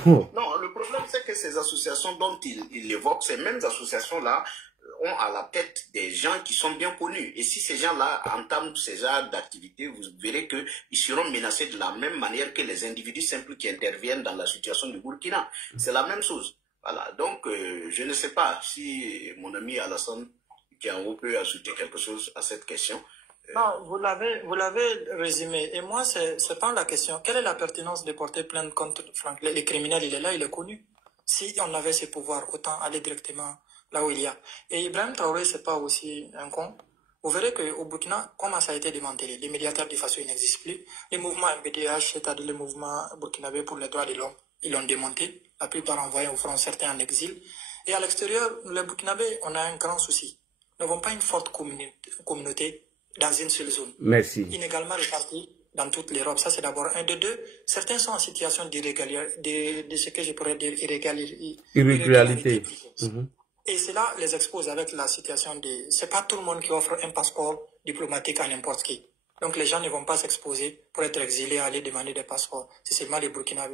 Non, le problème, c'est que ces associations dont il évoque, ces mêmes associations-là, ont à la tête des gens qui sont bien connus. Et si ces gens-là entament ces genres d'activités, vous verrez qu'ils seront menacés de la même manière que les individus simples qui interviennent dans la situation du Burkina. C'est la même chose. Voilà. Donc, je ne sais pas si mon ami Alassane, qui en haut, peut ajouter quelque chose à cette question. Non, vous l'avez résumé. Et moi, c'est pas la question. Quelle est la pertinence de porter plainte contre Franck? Les criminels, il est là, il est connu. Si on avait ses pouvoirs, autant aller directement là où il y a. Et Ibrahim Traoré, c'est pas aussi un con. Vous verrez qu'au Burkina, comment ça a été démantelé, les médiateurs du FASO, ils n'existent plus. Les mouvements MBDH, c'est-à-dire les mouvements burkinabés pour les droits de l'homme, ils l'ont démonté. La plupart envoyés au front, certains en exil. Et à l'extérieur, les Burkinabés, on a un grand souci. Nous n'avons pas une forte communauté dans une seule zone. Merci. Inégalement répartie dans toute l'Europe. Ça, c'est d'abord un. De deux, certains sont en situation d'irrégularité, de ce que je pourrais dire irrégularité. Et cela les expose avec la situation de... C'est pas tout le monde qui offre un passeport diplomatique à n'importe qui. Donc les gens ne vont pas s'exposer pour être exilés, aller demander des passeports. C'est seulement les Burkina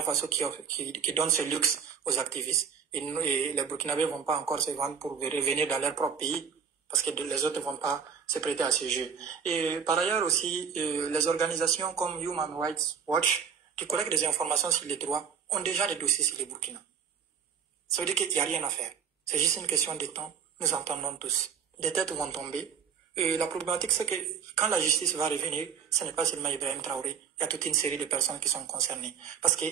Faso qui donnent ce luxe aux activistes. Et les Burkinabés ne vont pas encore se vendre pour revenir dans leur propre pays, parce que les autres ne vont pas se prêter à ce jeu. Et par ailleurs aussi, les organisations comme Human Rights Watch, qui collectent des informations sur les droits, ont déjà des dossiers sur les Burkina. Ça veut dire qu'il n'y a rien à faire. C'est juste une question de temps. Nous entendons tous. Des têtes vont tomber. Et la problématique, c'est que quand la justice va revenir, ce n'est pas seulement Ibrahim Traoré. Il y a toute une série de personnes qui sont concernées. Parce que,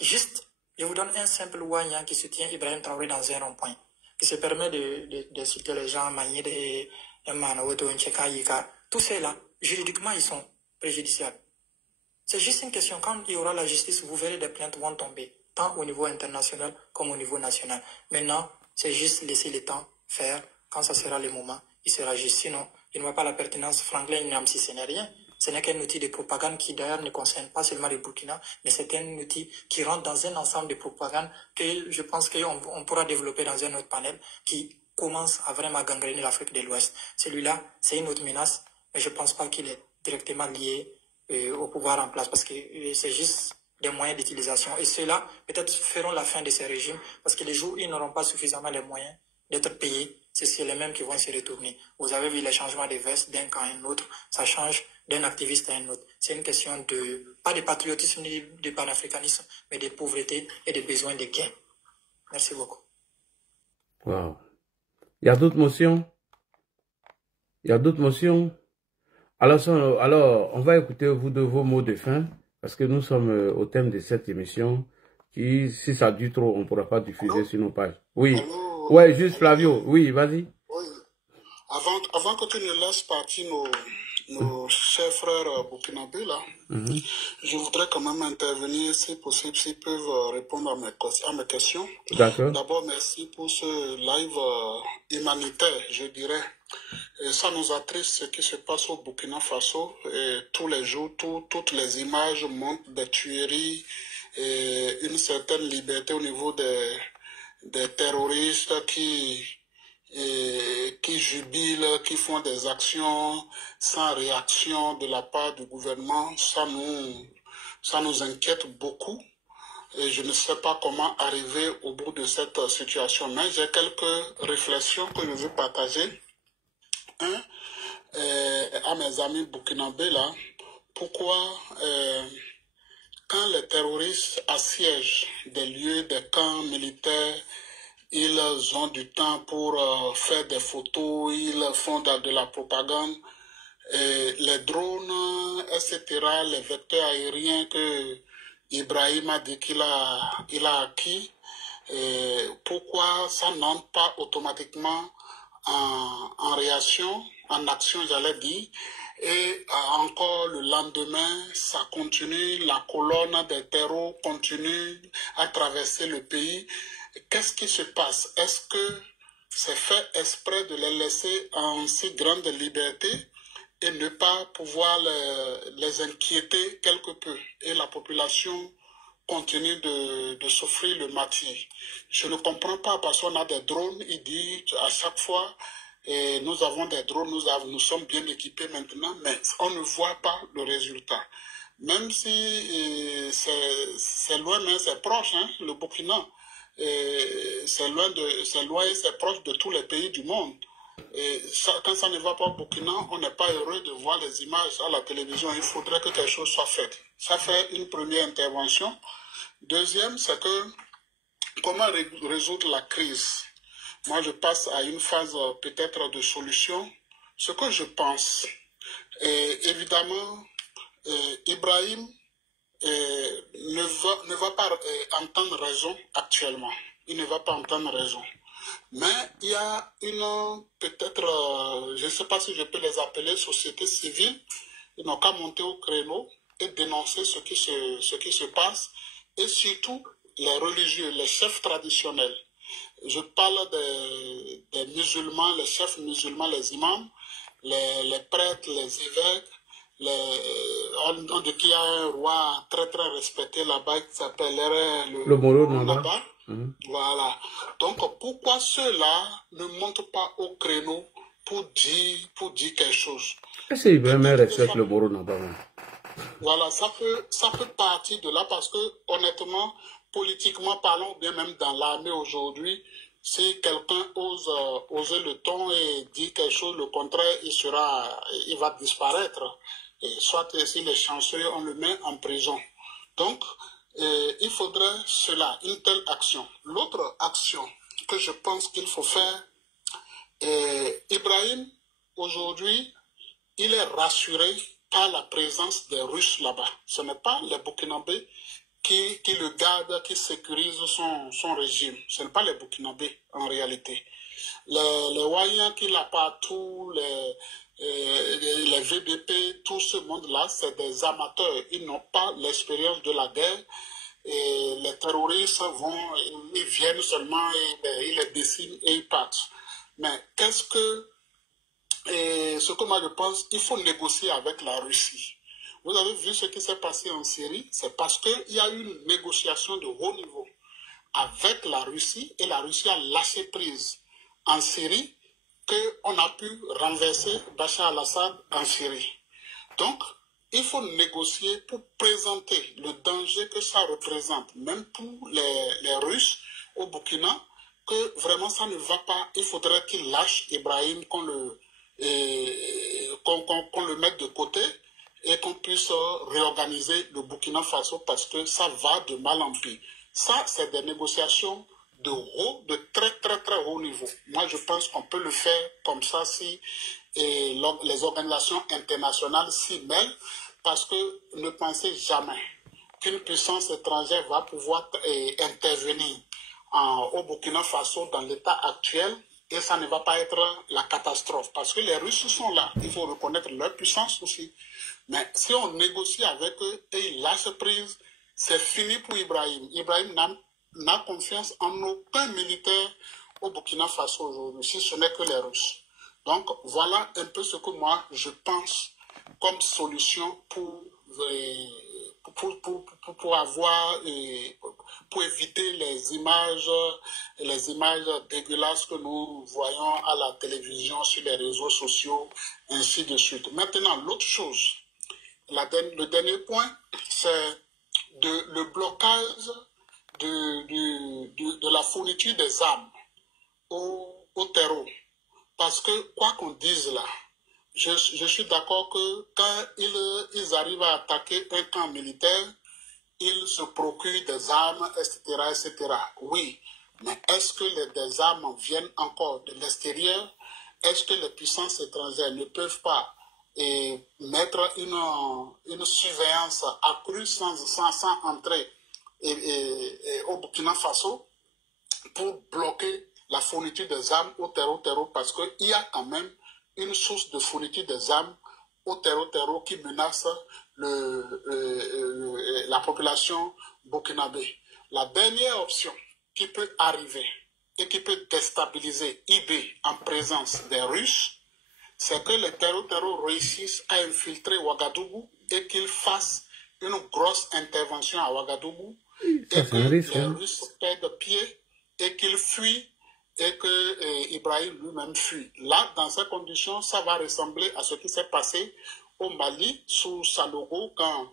juste, je vous donne un simple Ouagnan qui soutient Ibrahim Traoré dans un rond-point, qui se permet de citer les gens, manier des Manawoto, Ncheka, Yika. Tous ceux-là, juridiquement, ils sont préjudiciables. C'est juste une question. Quand il y aura la justice, vous verrez des plaintes vont tomber, tant au niveau international comme au niveau national. Maintenant, c'est juste laisser le temps faire. Quand ça sera le moment, il sera juste. Sinon, il ne voit pas la pertinence. Franklin Nyamsi, ce n'est rien. Ce n'est qu'un outil de propagande qui d'ailleurs ne concerne pas seulement le Burkina, mais c'est un outil qui rentre dans un ensemble de propagande que je pense qu'on pourra développer dans un autre panel qui commence à vraiment gangréner l'Afrique de l'Ouest. Celui-là, c'est une autre menace, mais je ne pense pas qu'il est directement lié au pouvoir en place, parce que c'est juste des moyens d'utilisation. Et ceux-là, peut-être, feront la fin de ces régimes, parce que les jours où ils n'auront pas suffisamment les moyens d'être payés, c'est les mêmes qui vont se retourner. Vous avez vu les changements des vestes d'un camp à un autre, ça change d'un activiste à un autre. C'est une question pas de patriotisme ni de panafricanisme, mais de pauvreté et de besoin de gains. Merci beaucoup. Wow. Il y a d'autres motions? Il y a d'autres motions? Alors, on va écouter vos mots de fin, parce que nous sommes au thème de cette émission, qui, si ça dure trop, on ne pourra pas diffuser sur nos pages. Oui. Ouais, juste Flavio. Oui, vas-y. Oui. Avant que tu ne laisses partir nos chers frères burkinabés, là, je voudrais quand même intervenir, si possible, s'ils peuvent répondre à mes questions. D'accord. D'abord, merci pour ce live humanitaire, je dirais. Et ça nous attriste ce qui se passe au Burkina Faso. Et tous les jours, toutes les images montrent des tueries et une certaine liberté au niveau des terroristes qui jubilent, qui font des actions sans réaction de la part du gouvernement. Ça nous inquiète beaucoup. Et je ne sais pas comment arriver au bout de cette situation. Mais j'ai quelques réflexions que je veux partager. À mes amis burkinabés là, pourquoi quand les terroristes assiègent des lieux, des camps militaires, ils ont du temps pour faire des photos, ils font de la propagande. Et les drones, etc., les vecteurs aériens que Ibrahim a dit qu'il a acquis, pourquoi ça n'entre pas automatiquement en réaction, en action, j'allais dire, et encore le lendemain, ça continue, la colonne des terreaux continue à traverser le pays. Qu'est-ce qui se passe? Est-ce que c'est fait exprès de les laisser en si grande liberté et ne pas pouvoir les inquiéter quelque peu? Et la population continue de souffrir le martyre. Je ne comprends pas parce qu'on a des drones, il dit à chaque fois, et nous avons des drones, nous sommes bien équipés maintenant, mais on ne voit pas le résultat. Même si c'est loin, mais c'est proche, hein, le Burkina. C'est loin et c'est proche de tous les pays du monde. Et ça, quand ça ne va pas au Burkina, on n'est pas heureux de voir les images à la télévision. Il faudrait que quelque chose soit fait. Ça fait une première intervention. Deuxième, c'est que comment résoudre la crise? Moi, je passe à une phase peut-être de solution. Ce que je pense, évidemment, Ibrahim ne va pas entendre raison actuellement. Il ne va pas entendre raison. Mais il y a une, peut-être, je ne sais pas si je peux les appeler société civile, ils n'ont qu'à monter au créneau et dénoncer ce qui se passe, et surtout les religieux, les chefs traditionnels. Je parle des musulmans, les chefs musulmans, les imams, les prêtres, les évêques. On dit qu'il y a un roi très très respecté là-bas qui s'appellerait le Moro Naba. Voilà. Donc pourquoi ceux-là ne montent pas au créneau pour dire quelque chose? Est-ce qu'il vraiment respecte le Moro Naba? Voilà, ça peut partir de là parce que honnêtement, politiquement parlant, bien même dans l'armée aujourd'hui, si quelqu'un ose oser le ton et dire quelque chose, le contraire, il va disparaître. Et soit s'il est chanceux, on le met en prison. Donc, il faudrait cela, une telle action. L'autre action que je pense qu'il faut faire, Ibrahim, aujourd'hui, il est rassuré par la présence des Russes là-bas. Ce n'est pas les Burkinabés qui le gardent, qui sécurisent son régime. Ce n'est pas les Burkinabés en réalité. Les Wayans qu'il a partout, les VDP, tout ce monde-là, c'est des amateurs. Ils n'ont pas l'expérience de la guerre. Et les terroristes ils viennent seulement, ils les déciment et ils partent. Mais ce que moi je pense, il faut négocier avec la Russie. Vous avez vu ce qui s'est passé en Syrie, c'est parce qu'il y a eu une négociation de haut niveau avec la Russie et la Russie a lâché prise en Syrie qu'on a pu renverser Bachar al-Assad en Syrie. Donc, il faut négocier pour présenter le danger que ça représente, même pour les Russes au Burkina, que vraiment ça ne va pas. Il faudrait qu'ils lâchent Ibrahim, qu'on le mette de côté et qu'on puisse réorganiser le Burkina Faso parce que ça va de mal en pis. Ça, c'est des négociations de très très très haut niveau. Moi, je pense qu'on peut le faire comme ça si les organisations internationales s'y mêlent, parce que ne pensez jamais qu'une puissance étrangère va pouvoir intervenir au Burkina Faso dans l'état actuel et ça ne va pas être la catastrophe, parce que les Russes sont là, il faut reconnaître leur puissance aussi. Mais si on négocie avec eux et ils lâchent prise, c'est fini pour Ibrahim. Ibrahim n'a confiance en aucun militaire au Burkina Faso aujourd'hui, si ce n'est que les Russes. Donc voilà un peu ce que moi je pense comme solution pour éviter les images dégueulasses que nous voyons à la télévision, sur les réseaux sociaux, ainsi de suite. Maintenant, l'autre chose, le dernier point, c'est le blocage de la fourniture des armes au terreau. Parce que, quoi qu'on dise là, je suis d'accord que quand ils arrivent à attaquer un camp militaire, ils se procurent des armes, etc., etc. Oui, Mais est-ce que des armes viennent encore de l'extérieur? Est-ce que les puissances étrangères ne peuvent pas mettre une surveillance accrue sans entrer au Burkina Faso pour bloquer la fourniture des armes au terreau, parce qu'il y a quand même une source de fourniture des armes au terreau qui menace la population burkinabé. La dernière option qui peut arriver et qui peut déstabiliser IB en présence des Russes, c'est que les terreaux réussissent à infiltrer Ouagadougou et qu'ils fassent une grosse intervention à Ouagadougou et que les Russes perdent pied et qu'ils fuient et que Ibrahim lui-même fuit. Là, dans ces conditions, ça va ressembler à ce qui s'est passé au Mali sous Sanogo quand